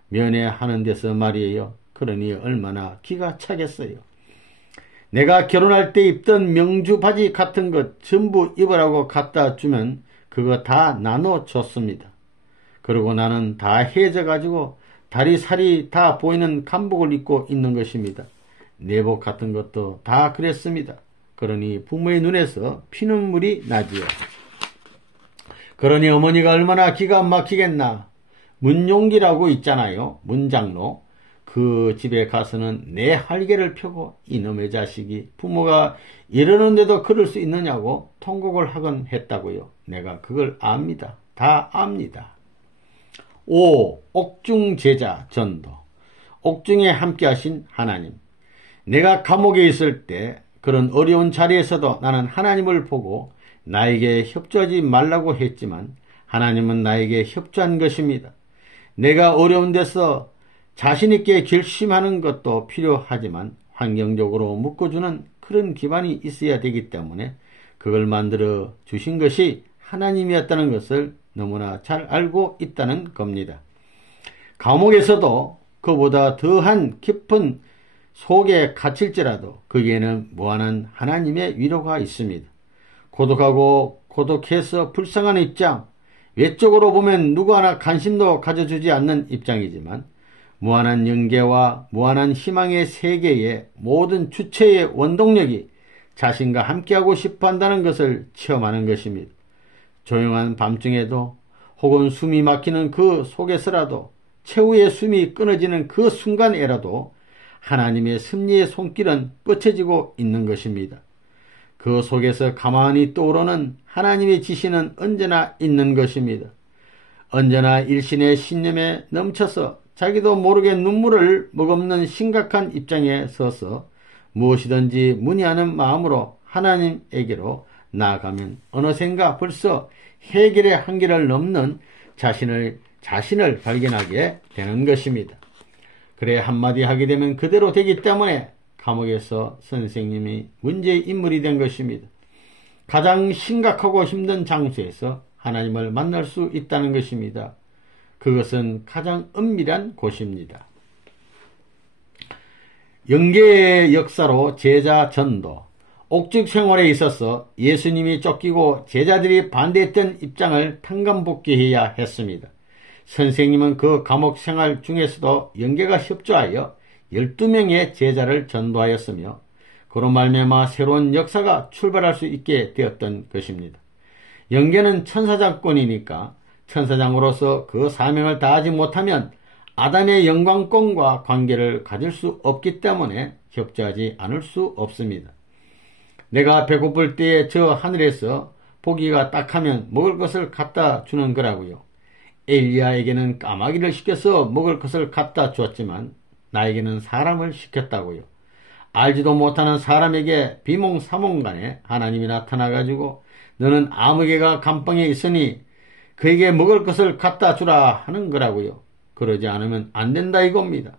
면회하는 데서 말이에요. 그러니 얼마나 기가 차겠어요. 내가 결혼할 때 입던 명주 바지 같은 것 전부 입으라고 갖다 주면 그거 다 나눠줬습니다. 그리고 나는 다 해져가지고 다리 살이 다 보이는 간복을 입고 있는 것입니다. 내복 같은 것도 다 그랬습니다. 그러니 부모의 눈에서 피눈물이 나지요. 그러니 어머니가 얼마나 기가 막히겠나. 문용기라고 있잖아요. 문장로. 그 집에 가서는 내 할개를 펴고 이놈의 자식이 부모가 이러는데도 그럴 수 있느냐고 통곡을 하곤 했다고요. 내가 그걸 압니다. 다 압니다. 5. 옥중제자 전도. 옥중에 함께하신 하나님. 내가 감옥에 있을 때 그런 어려운 자리에서도 나는 하나님을 보고 나에게 협조하지 말라고 했지만 하나님은 나에게 협조한 것입니다. 내가 어려운 데서 자신있게 결심하는 것도 필요하지만 환경적으로 묶어주는 그런 기반이 있어야 되기 때문에 그걸 만들어 주신 것이 하나님이었다는 것을 너무나 잘 알고 있다는 겁니다. 감옥에서도 그보다 더한 깊은 속에 갇힐지라도 거기에는 무한한 하나님의 위로가 있습니다. 고독하고 고독해서 불쌍한 입장, 외적으로 보면 누구 하나 관심도 가져주지 않는 입장이지만 무한한 영계와 무한한 희망의 세계의 모든 주체의 원동력이 자신과 함께하고 싶어 한다는 것을 체험하는 것입니다. 조용한 밤중에도 혹은 숨이 막히는 그 속에서라도 최후의 숨이 끊어지는 그 순간에라도 하나님의 섭리의 손길은 뻗쳐지고 있는 것입니다. 그 속에서 가만히 떠오르는 하나님의 지시는 언제나 있는 것입니다. 언제나 일신의 신념에 넘쳐서 자기도 모르게 눈물을 머금는 심각한 입장에 서서 무엇이든지 문의하는 마음으로 하나님에게로 나아가면 어느샌가 벌써 해결의 한계를 넘는 자신을 발견하게 되는 것입니다. 그래 한마디 하게 되면 그대로 되기 때문에 감옥에서 선생님이 문제의 인물이 된 것입니다. 가장 심각하고 힘든 장소에서 하나님을 만날 수 있다는 것입니다. 그것은 가장 은밀한 곳입니다. 영계의 역사로 제자 전도. 옥중 생활에 있어서 예수님이 쫓기고 제자들이 반대했던 입장을 탕감복귀해야 했습니다. 선생님은 그 감옥 생활 중에서도 영계가 협조하여 12명의 제자를 전도하였으며 그로 말미암아 새로운 역사가 출발할 수 있게 되었던 것입니다. 영계는 천사장권이니까 천사장으로서 그 사명을 다하지 못하면 아담의 영광권과 관계를 가질 수 없기 때문에 협조하지 않을 수 없습니다. 내가 배고플 때에 저 하늘에서 보기가 딱하면 먹을 것을 갖다 주는 거라고요. 엘리야에게는 까마귀를 시켜서 먹을 것을 갖다 주었지만 나에게는 사람을 시켰다고요. 알지도 못하는 사람에게 비몽사몽간에 하나님이 나타나가지고 너는 아무개가 감방에 있으니 그에게 먹을 것을 갖다 주라 하는 거라고요. 그러지 않으면 안 된다 이겁니다.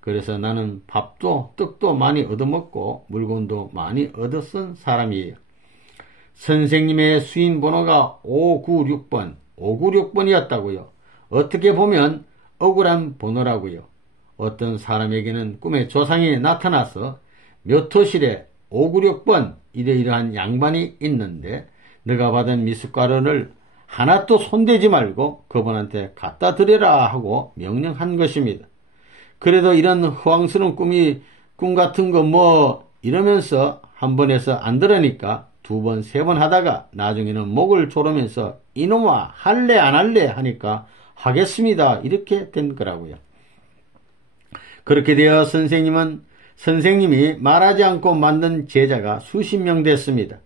그래서 나는 밥도 떡도 많이 얻어먹고 물건도 많이 얻어쓴 사람이에요. 선생님의 수인 번호가 596번, 596번이었다고요. 어떻게 보면 억울한 번호라고요. 어떤 사람에게는 꿈에 조상이 나타나서 몇 호실에 596번 이러이러한 양반이 있는데 너가 받은 미숫가루를 하나도 손대지 말고 그분한테 갖다 드려라 하고 명령한 것입니다. 그래도 이런 허황스러운 꿈 같은 거 뭐 이러면서 한 번 해서 안 들으니까 두 번, 세 번 하다가 나중에는 목을 조르면서 이놈아 할래 안 할래 하니까 하겠습니다. 이렇게 된 거라고요. 그렇게 되어 선생님이 말하지 않고 만든 제자가 수십 명 됐습니다.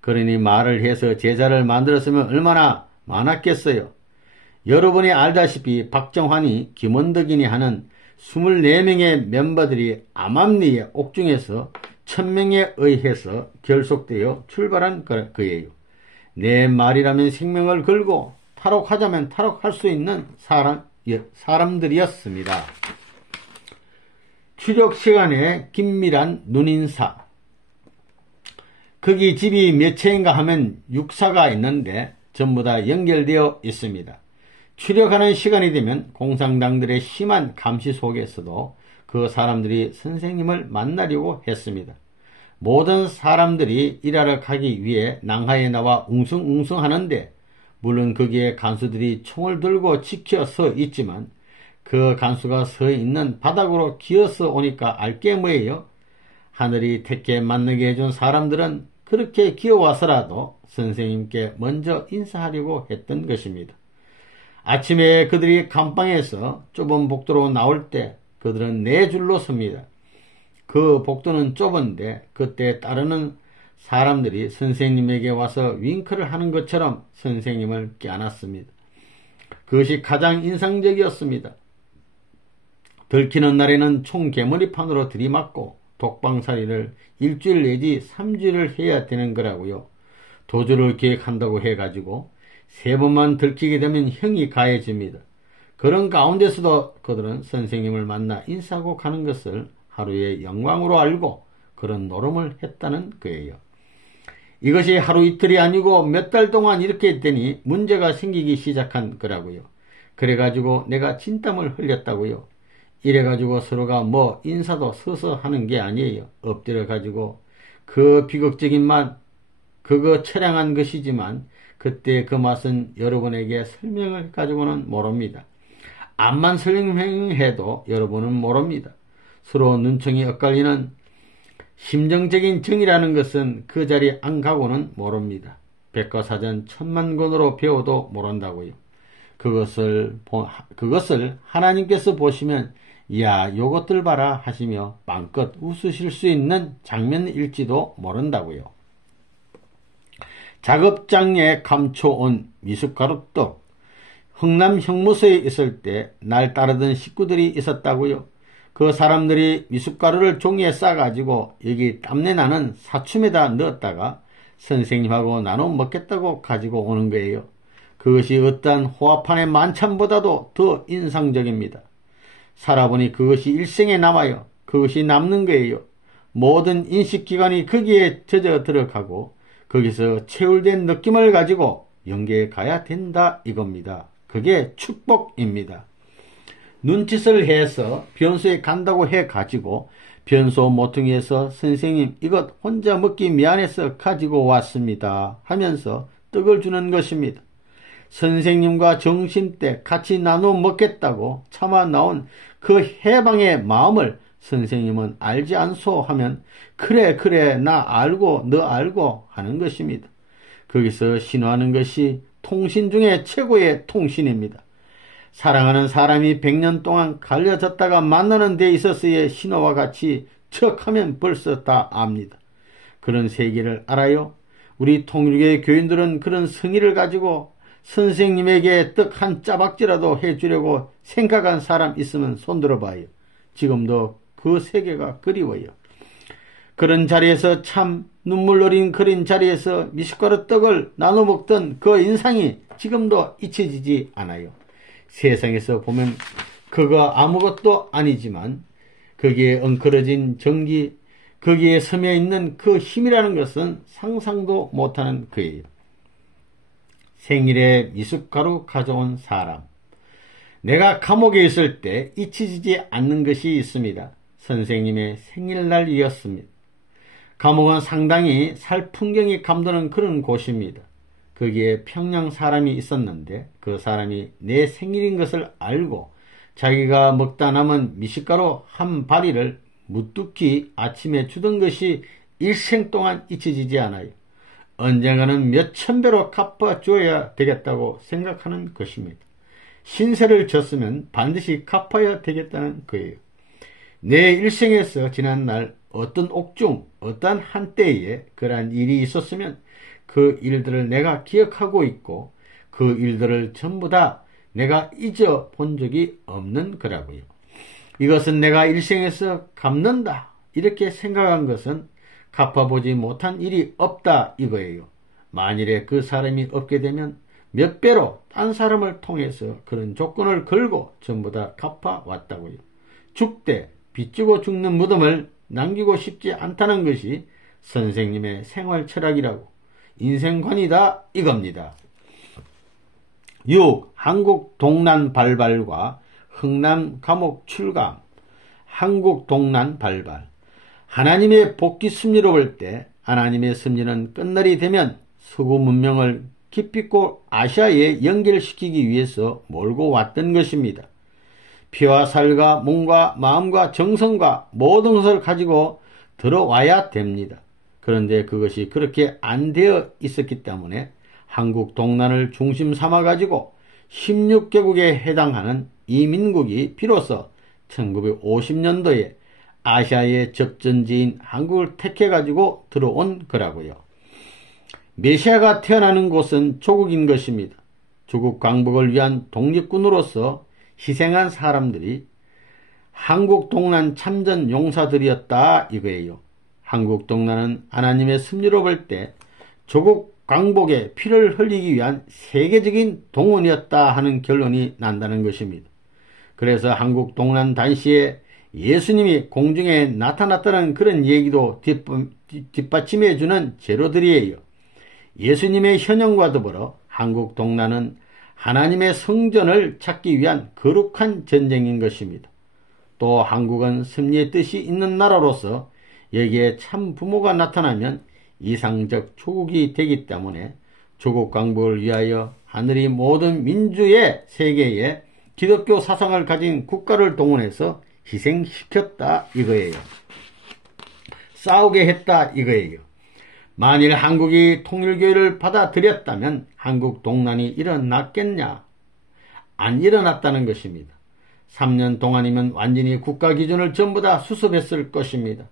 그러니 말을 해서 제자를 만들었으면 얼마나 많았겠어요. 여러분이 알다시피 박정환이 김원덕이니 하는 24명의 멤버들이 암암리의 옥중에서 1000명에 의해서 결속되어 출발한 거예요. 내 말이라면 생명을 걸고 탈옥하자면 탈옥할 수 있는 사람들이었습니다. 추적 시간에 긴밀한 눈인사. 거기 집이 몇 채인가 하면 육사가 있는데 전부 다 연결되어 있습니다. 추력하는 시간이 되면 공산당들의 심한 감시 속에서도 그 사람들이 선생님을 만나려고 했습니다. 모든 사람들이 일하러 가기 위해 낭하에 나와 웅성웅성 하는데 물론 거기에 간수들이 총을 들고 지켜 서 있지만 그 간수가 서 있는 바닥으로 기어서 오니까 알게 뭐예요? 하늘이 택해 만나게 해준 사람들은 그렇게 기어와서라도 선생님께 먼저 인사하려고 했던 것입니다. 아침에 그들이 감방에서 좁은 복도로 나올 때 그들은 네 줄로 섭니다. 그 복도는 좁은데 그때 따르는 사람들이 선생님에게 와서 윙크를 하는 것처럼 선생님을 껴안았습니다. 그것이 가장 인상적이었습니다. 들키는 날에는 총개머리판으로 들이맞고 독방살이를 일주일 내지 3주를 해야 되는 거라고요. 도주를 계획한다고 해가지고 3번만 들키게 되면 형이 가해집니다. 그런 가운데서도 그들은 선생님을 만나 인사하고 가는 것을 하루의 영광으로 알고 그런 노름을 했다는 거예요. 이것이 하루 이틀이 아니고 몇 달 동안 이렇게 했더니 문제가 생기기 시작한 거라고요. 그래가지고 내가 진땀을 흘렸다고요. 이래가지고 서로가 뭐 인사도 서서 하는 게 아니에요. 엎드려가지고 그 비극적인 맛 그거 처량한 것이지만 그때 그 맛은 여러분에게 설명을 가지고는 모릅니다. 암만 설명해도 여러분은 모릅니다. 서로 눈총이 엇갈리는 심정적인 정이라는 것은 그 자리에 안 가고는 모릅니다. 백과사전 1000만권으로 배워도 모른다고요. 그것을 하나님께서 보시면 야 요것들 봐라 하시며 마음껏 웃으실 수 있는 장면일지도 모른다고요. 작업장에 감춰온 미숫가루떡. 흥남 형무소에 있을 때 날 따르던 식구들이 있었다고요. 그 사람들이 미숫가루를 종이에 싸가지고 여기 땀내나는 사춤에다 넣었다가 선생님하고 나눠 먹겠다고 가지고 오는 거예요. 그것이 어떠한 호화판의 만찬보다도 더 인상적입니다. 살아보니 그것이 일생에 남아요. 그것이 남는 거예요. 모든 인식기관이 거기에 젖어 들어가고 거기서 체울된 느낌을 가지고 영계에 가야 된다 이겁니다. 그게 축복입니다. 눈짓을 해서 변소에 간다고 해가지고 변소 모퉁이에서 선생님 이것 혼자 먹기 미안해서 가지고 왔습니다 하면서 떡을 주는 것입니다. 선생님과 점심 때 같이 나눠 먹겠다고 참아 나온 그 해방의 마음을 선생님은 알지 않소 하면 그래 나 알고 너 알고 하는 것입니다. 거기서 신호하는 것이 통신 중에 최고의 통신입니다. 사랑하는 사람이 100년 동안 갈려졌다가 만나는 데 있어서의 신호와 같이 척하면 벌써 다 압니다. 그런 세계를 알아요? 우리 통일교의 교인들은 그런 성의를 가지고 선생님에게 떡 한 짜박지라도 해주려고 생각한 사람 있으면 손들어봐요. 지금도 그 세계가 그리워요. 그런 자리에서 참 눈물 어린 그린 자리에서 미숫가루 떡을 나눠 먹던 그 인상이 지금도 잊혀지지 않아요. 세상에서 보면 그거 아무것도 아니지만 거기에 엉클어진 정기, 거기에 서며 있는 그 힘이라는 것은 상상도 못하는 거예요. 생일에 미숫가루 가져온 사람. 내가 감옥에 있을 때 잊혀지지 않는 것이 있습니다. 선생님의 생일날이었습니다. 감옥은 상당히 살 풍경이 감도는 그런 곳입니다. 거기에 평양 사람이 있었는데 그 사람이 내 생일인 것을 알고 자기가 먹다 남은 미숫가루 한 바리를 무뚝히 아침에 주던 것이 일생 동안 잊혀지지 않아요. 언젠가는 몇천 배로 갚아줘야 되겠다고 생각하는 것입니다. 신세를 졌으면 반드시 갚아야 되겠다는 거예요. 내 일생에서 지난날 어떤 옥중 어떤 한때에 그러한 일이 있었으면 그 일들을 내가 기억하고 있고 그 일들을 전부 다 내가 잊어본 적이 없는 거라고요. 이것은 내가 일생에서 갚는다 이렇게 생각한 것은 갚아보지 못한 일이 없다 이거예요. 만일에 그 사람이 없게 되면 몇 배로 딴 사람을 통해서 그런 조건을 걸고 전부 다 갚아왔다고요. 죽되 빚지고 죽는 무덤을 남기고 싶지 않다는 것이 선생님의 생활 철학이라고 인생관이다 이겁니다. 6. 한국 동란 발발과 흥남 감옥 출감. 한국 동란 발발. 하나님의 복귀 섭리로 볼 때 하나님의 섭리는 끝날이 되면 서구 문명을 기필코 아시아에 연결시키기 위해서 몰고 왔던 것입니다. 피와 살과 몸과 마음과 정성과 모든 것을 가지고 들어와야 됩니다. 그런데 그것이 그렇게 안 되어 있었기 때문에 한국 동란을 중심 삼아가지고 16개국에 해당하는 이민국이 비로소 1950년도에 아시아의 접전지인 한국을 택해가지고 들어온 거라고요. 메시아가 태어나는 곳은 조국인 것입니다. 조국 광복을 위한 독립군으로서 희생한 사람들이 한국 동란 참전 용사들이었다 이거예요. 한국 동란은 하나님의 섭리로 볼 때 조국 광복에 피를 흘리기 위한 세계적인 동원이었다 하는 결론이 난다는 것입니다. 그래서 한국 동란 당시에 예수님이 공중에 나타났다는 그런 얘기도 뒷받침해주는 재료들이에요. 예수님의 현현과 더불어 한국 동란은 하나님의 성전을 찾기 위한 거룩한 전쟁인 것입니다. 또 한국은 섭리의 뜻이 있는 나라로서 여기에 참 부모가 나타나면 이상적 조국이 되기 때문에 조국 광복을 위하여 하늘이 모든 민주의 세계에 기독교 사상을 가진 국가를 동원해서 희생시켰다 이거예요. 싸우게 했다 이거예요. 만일 한국이 통일교회를 받아들였다면 한국 동란이 일어났겠냐? 안 일어났다는 것입니다. 3년 동안이면 완전히 국가 기준을 전부 다 수습했을 것입니다.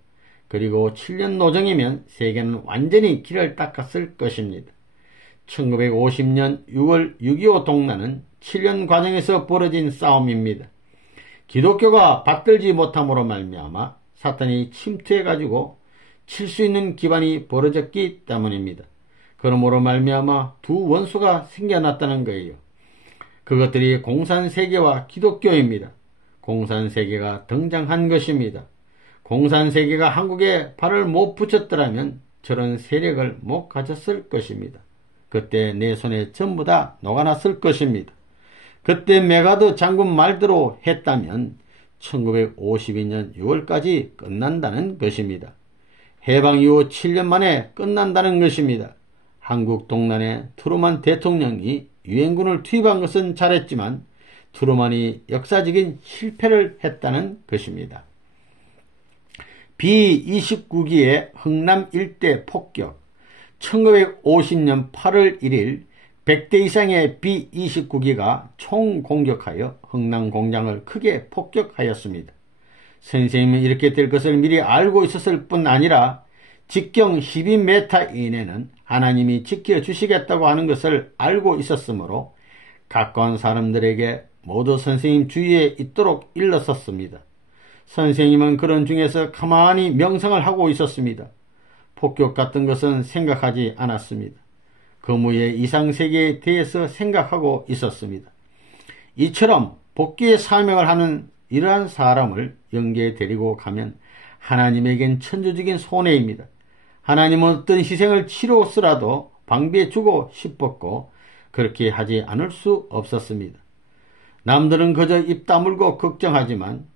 그리고 7년 노정이면 세계는 완전히 길을 닦았을 것입니다. 1950년 6월 6.25 동란은 7년 과정에서 벌어진 싸움입니다. 기독교가 받들지 못함으로 말미암아 사탄이 침투해가지고 칠 수 있는 기반이 벌어졌기 때문입니다. 그러므로 말미암아 두 원수가 생겨났다는 거예요. 그것들이 공산세계와 기독교입니다. 공산세계가 등장한 것입니다. 공산세계가 한국에 발을 못 붙였더라면 저런 세력을 못 가졌을 것입니다. 그때 내 손에 전부 다 녹아났을 것입니다. 그때 메가드 장군 말대로 했다면 1952년 6월까지 끝난다는 것입니다. 해방 이후 7년 만에 끝난다는 것입니다. 한국 동란에 트루만 대통령이 유엔군을 투입한 것은 잘했지만 트루만이 역사적인 실패를 했다는 것입니다. B-29기의 흥남 일대 폭격. 1950년 8월 1일 100대 이상의 B-29기가 총공격하여 흥남 공장을 크게 폭격하였습니다. 선생님은 이렇게 될 것을 미리 알고 있었을 뿐 아니라 직경 12m 이내는 하나님이 지켜주시겠다고 하는 것을 알고 있었으므로 가까운 사람들에게 모두 선생님 주위에 있도록 일렀었습니다. 선생님은 그런 중에서 가만히 명상을 하고 있었습니다. 폭격 같은 것은 생각하지 않았습니다. 거무의 이상세계에 대해서 생각하고 있었습니다. 이처럼 복귀의 사명을 하는 이러한 사람을 영계에 데리고 가면 하나님에겐 천주적인 손해입니다. 하나님은 어떤 희생을 치루었으라도 방비해 주고 싶었고 그렇게 하지 않을 수 없었습니다. 남들은 그저 입 다물고 걱정하지만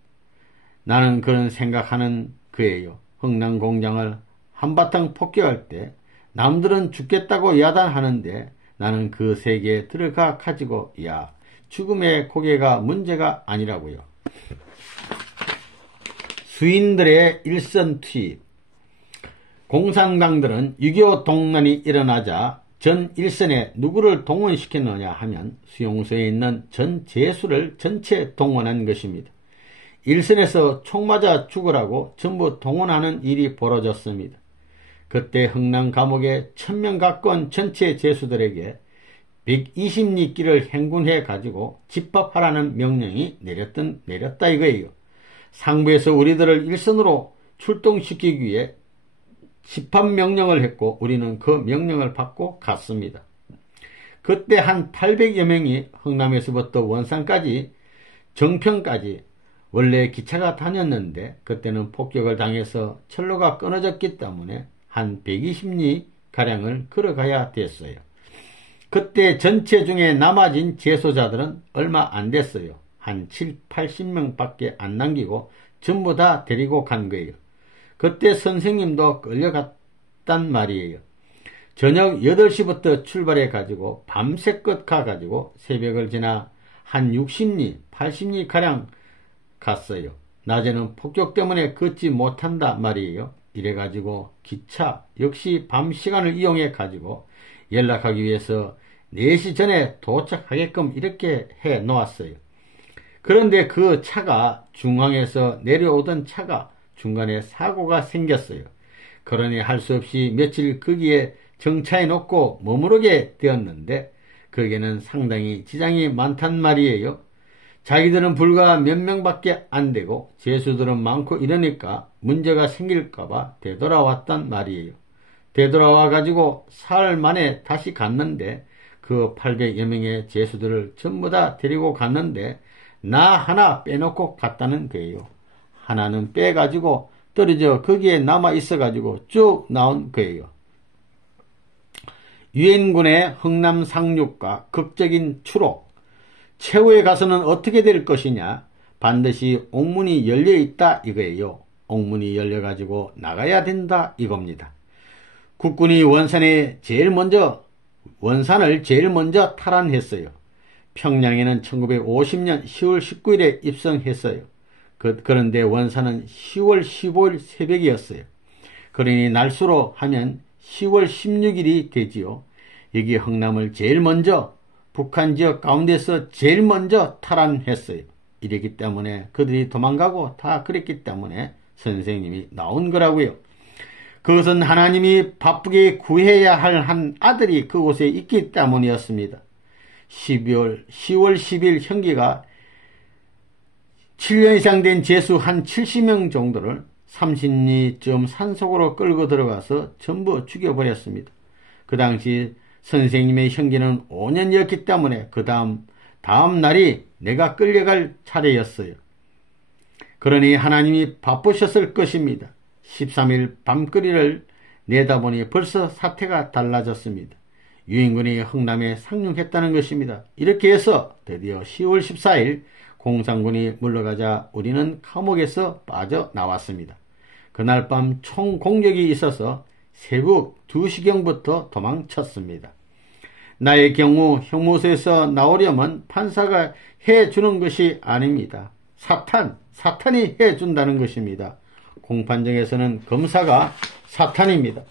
나는 그런 생각하는 그예요. 흥남공장을 한바탕 폭격할 때 남들은 죽겠다고 야단하는데 나는 그 세계에 들어가 가지고 죽음의 고개가 문제가 아니라고요. 수인들의 일선 투입. 공산당들은 6.25 동란이 일어나자 전 일선에 누구를 동원시켰느냐 하면 수용소에 있는 전 제수를 전체 동원한 것입니다. 일선에서 총 맞아 죽으라고 전부 동원하는 일이 벌어졌습니다. 그때 흥남 감옥에 1000명 가까운 전체 제수들에게 120리끼를 행군해 가지고 집합하라는 명령이 내렸다 이거예요. 상부에서 우리들을 일선으로 출동시키기 위해 집합명령을 했고 우리는 그 명령을 받고 갔습니다. 그때 한 800여 명이 흥남에서부터 원산까지 정평까지 원래 기차가 다녔는데 그때는 폭격을 당해서 철로가 끊어졌기 때문에 한 120리가량을 걸어가야 됐어요. 그때 전체 중에 남아진 제소자들은 얼마 안 됐어요. 한 80명밖에 안 남기고 전부 다 데리고 간 거예요. 그때 선생님도 끌려갔단 말이에요. 저녁 8시부터 출발해 가지고 밤새껏 가가지고 새벽을 지나 한 60리, 80리 가량 갔어요. 낮에는 폭격 때문에 걷지 못한다 말이에요. 이래가지고 기차 역시 밤 시간을 이용해 가지고 연락하기 위해서 4시 전에 도착하게끔 이렇게 해 놓았어요. 그런데 그 차가 중앙에서 내려오던 차가 중간에 사고가 생겼어요. 그러니 할 수 없이 며칠 거기에 정차해 놓고 머무르게 되었는데 거기에는 상당히 지장이 많단 말이에요. 자기들은 불과 몇 명밖에 안 되고 제수들은 많고 이러니까 문제가 생길까봐 되돌아왔단 말이에요. 되돌아와 가지고 사흘 만에 다시 갔는데 그 800여 명의 제수들을 전부 다 데리고 갔는데 나 하나 빼놓고 갔다는 거예요. 하나는 빼가지고 떨어져 거기에 남아 있어가지고 쭉 나온 거예요. 유엔군의 흥남 상륙과 극적인 추록. 최후에 가서는 어떻게 될 것이냐? 반드시 옥문이 열려있다 이거예요. 옥문이 열려가지고 나가야 된다 이겁니다. 국군이 원산을 제일 먼저 탈환했어요. 평양에는 1950년 10월 19일에 입성했어요. 그런데 원산은 10월 15일 새벽이었어요. 그러니 날수로 하면 10월 16일이 되지요. 여기 흥남을 제일 먼저 북한 지역 가운데서 제일 먼저 탈환했어요. 이랬기 때문에 그들이 도망가고 다 그랬기 때문에 선생님이 나온 거라고요. 그것은 하나님이 바쁘게 구해야 할 한 아들이 그곳에 있기 때문이었습니다. 10월 10일 형기가 7년 이상 된 제수 한 70명 정도를 30리쯤 산속으로 끌고 들어가서 전부 죽여버렸습니다. 그 당시 선생님의 형기는 5년이었기 때문에 그 다음 날이 내가 끌려갈 차례였어요. 그러니 하나님이 바쁘셨을 것입니다. 13일 밤거리를 내다보니 벌써 사태가 달라졌습니다. 유엔군이 흥남에 상륙했다는 것입니다. 이렇게 해서 드디어 10월 14일 공산군이 물러가자 우리는 감옥에서 빠져나왔습니다. 그날 밤 총공격이 있어서 새벽 2시경부터 도망쳤습니다. 나의 경우 형무소에서 나오려면 판사가 해주는 것이 아닙니다. 사탄이 해준다는 것입니다. 공판정에서는 검사가 사탄입니다.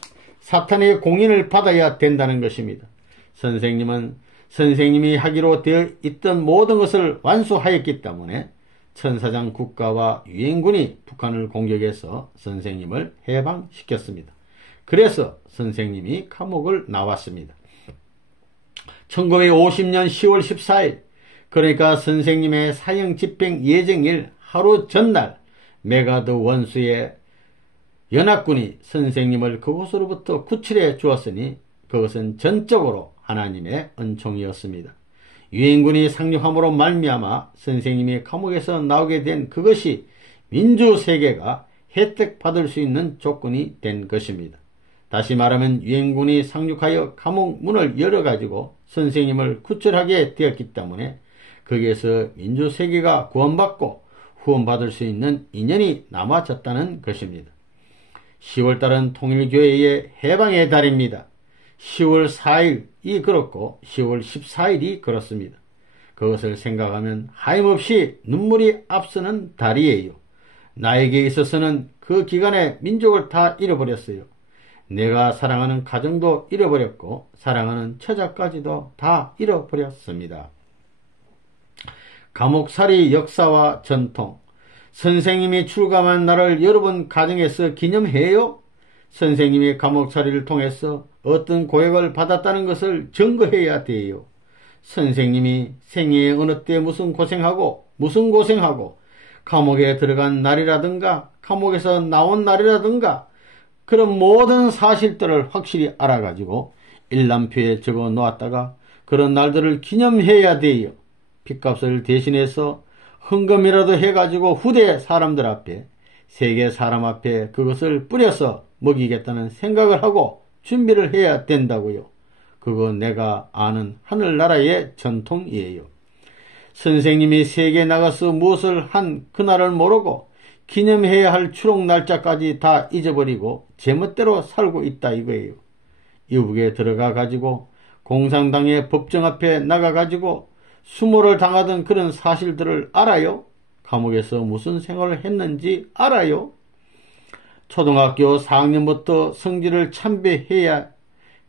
사탄의 공인을 받아야 된다는 것입니다. 선생님이 하기로 되어 있던 모든 것을 완수하였기 때문에 천사장 국가와 유엔군이 북한을 공격해서 선생님을 해방시켰습니다. 그래서 선생님이 감옥을 나왔습니다. 1950년 10월 14일 그러니까 선생님의 사형 집행 예정일 하루 전날 메가드 원수의 연합군이 선생님을 그곳으로부터 구출해 주었으니 그것은 전적으로 하나님의 은총이었습니다. 유엔군이 상륙함으로 말미암아 선생님이 감옥에서 나오게 된 그것이 민주세계가 혜택받을 수 있는 조건이 된 것입니다. 다시 말하면 유엔군이 상륙하여 감옥 문을 열어가지고 선생님을 구출하게 되었기 때문에 거기에서 민주세계가 구원받고 후원받을 수 있는 인연이 남아졌다는 것입니다. 10월달은 통일교회의 해방의 달입니다. 10월 4일이 그렇고 10월 14일이 그렇습니다. 그것을 생각하면 하염없이 눈물이 앞서는 달이에요. 나에게 있어서는 그 기간에 민족을 다 잃어버렸어요. 내가 사랑하는 가정도 잃어버렸고 사랑하는 처자까지도 다 잃어버렸습니다. 감옥살이 역사와 전통. 선생님이 출감한 날을 여러분 가정에서 기념해요? 선생님이 감옥살이를 통해서 어떤 고역을 받았다는 것을 증거해야 돼요. 선생님이 생애에 어느 때 무슨 고생하고 감옥에 들어간 날이라든가 감옥에서 나온 날이라든가 그런 모든 사실들을 확실히 알아가지고 일람표에 적어 놓았다가 그런 날들을 기념해야 돼요. 빚값을 대신해서 헌금이라도 해가지고 후대 사람들 앞에 세계 사람 앞에 그것을 뿌려서 먹이겠다는 생각을 하고 준비를 해야 된다고요. 그거 내가 아는 하늘나라의 전통이에요. 선생님이 세계에 나가서 무엇을 한 그날을 모르고 기념해야 할 추록 날짜까지 다 잊어버리고 제멋대로 살고 있다 이거예요. 이북에 들어가 가지고 공산당의 법정 앞에 나가 가지고 수모를 당하던 그런 사실들을 알아요? 감옥에서 무슨 생활을 했는지 알아요? 초등학교 4학년부터 성질을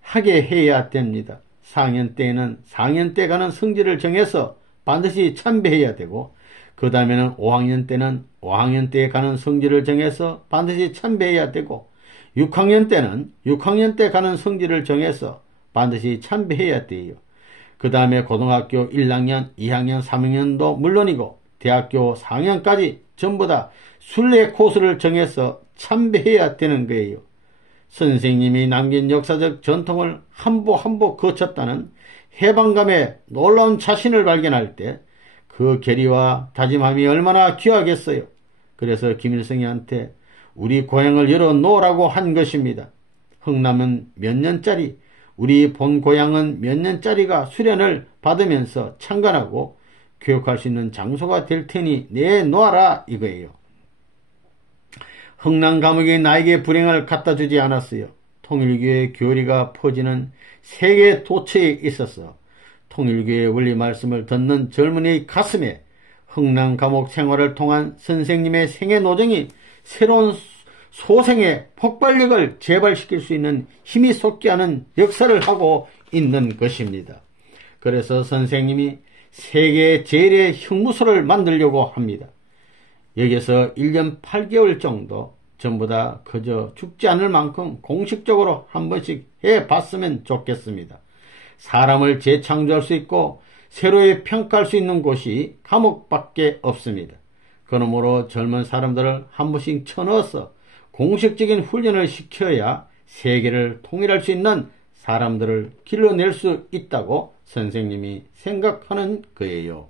하게 해야 됩니다. 4학년 때에는 4학년 때 가는 성질을 정해서 반드시 참배해야 되고 그 다음에는 5학년 때는 5학년 때에 가는 성질을 정해서 반드시 참배해야 되고 6학년 때는 6학년 때 가는 성질을 정해서 반드시 참배해야 돼요. 그 다음에 고등학교 1학년, 2학년, 3학년도 물론이고 대학교 4학년까지 전부 다 순례 코스를 정해서 참배해야 되는 거예요. 선생님이 남긴 역사적 전통을 한 보 한 보 거쳤다는 해방감에 놀라운 자신을 발견할 때 그 결의와 다짐함이 얼마나 귀하겠어요. 그래서 김일성이한테 우리 고향을 열어놓으라고 한 것입니다. 흥남은 몇 년짜리, 우리 본 고향은 몇 년짜리가 수련을 받으면서 창간하고 교육할 수 있는 장소가 될 테니 내놓아라 이거예요. 흥남 감옥이 나에게 불행을 갖다 주지 않았어요. 통일교의 교리가 퍼지는 세계 도처에 있어서 통일교의 원리 말씀을 듣는 젊은이의 가슴에 흥남 감옥 생활을 통한 선생님의 생애 노정이 새로운 소생의 폭발력을 재발시킬 수 있는 힘이 솟게 하는 역사를 하고 있는 것입니다. 그래서 선생님이 세계 제일의 형무소를 만들려고 합니다. 여기서 1년 8개월 정도 전부 다 그저 죽지 않을 만큼 공식적으로 한 번씩 해봤으면 좋겠습니다. 사람을 재창조할 수 있고 새로이 평가할 수 있는 곳이 감옥밖에 없습니다. 그러므로 젊은 사람들을 한 번씩 쳐넣어서 공식적인 훈련을 시켜야 세계를 통일할 수 있는 사람들을 길러낼 수 있다고 선생님이 생각하는 거예요.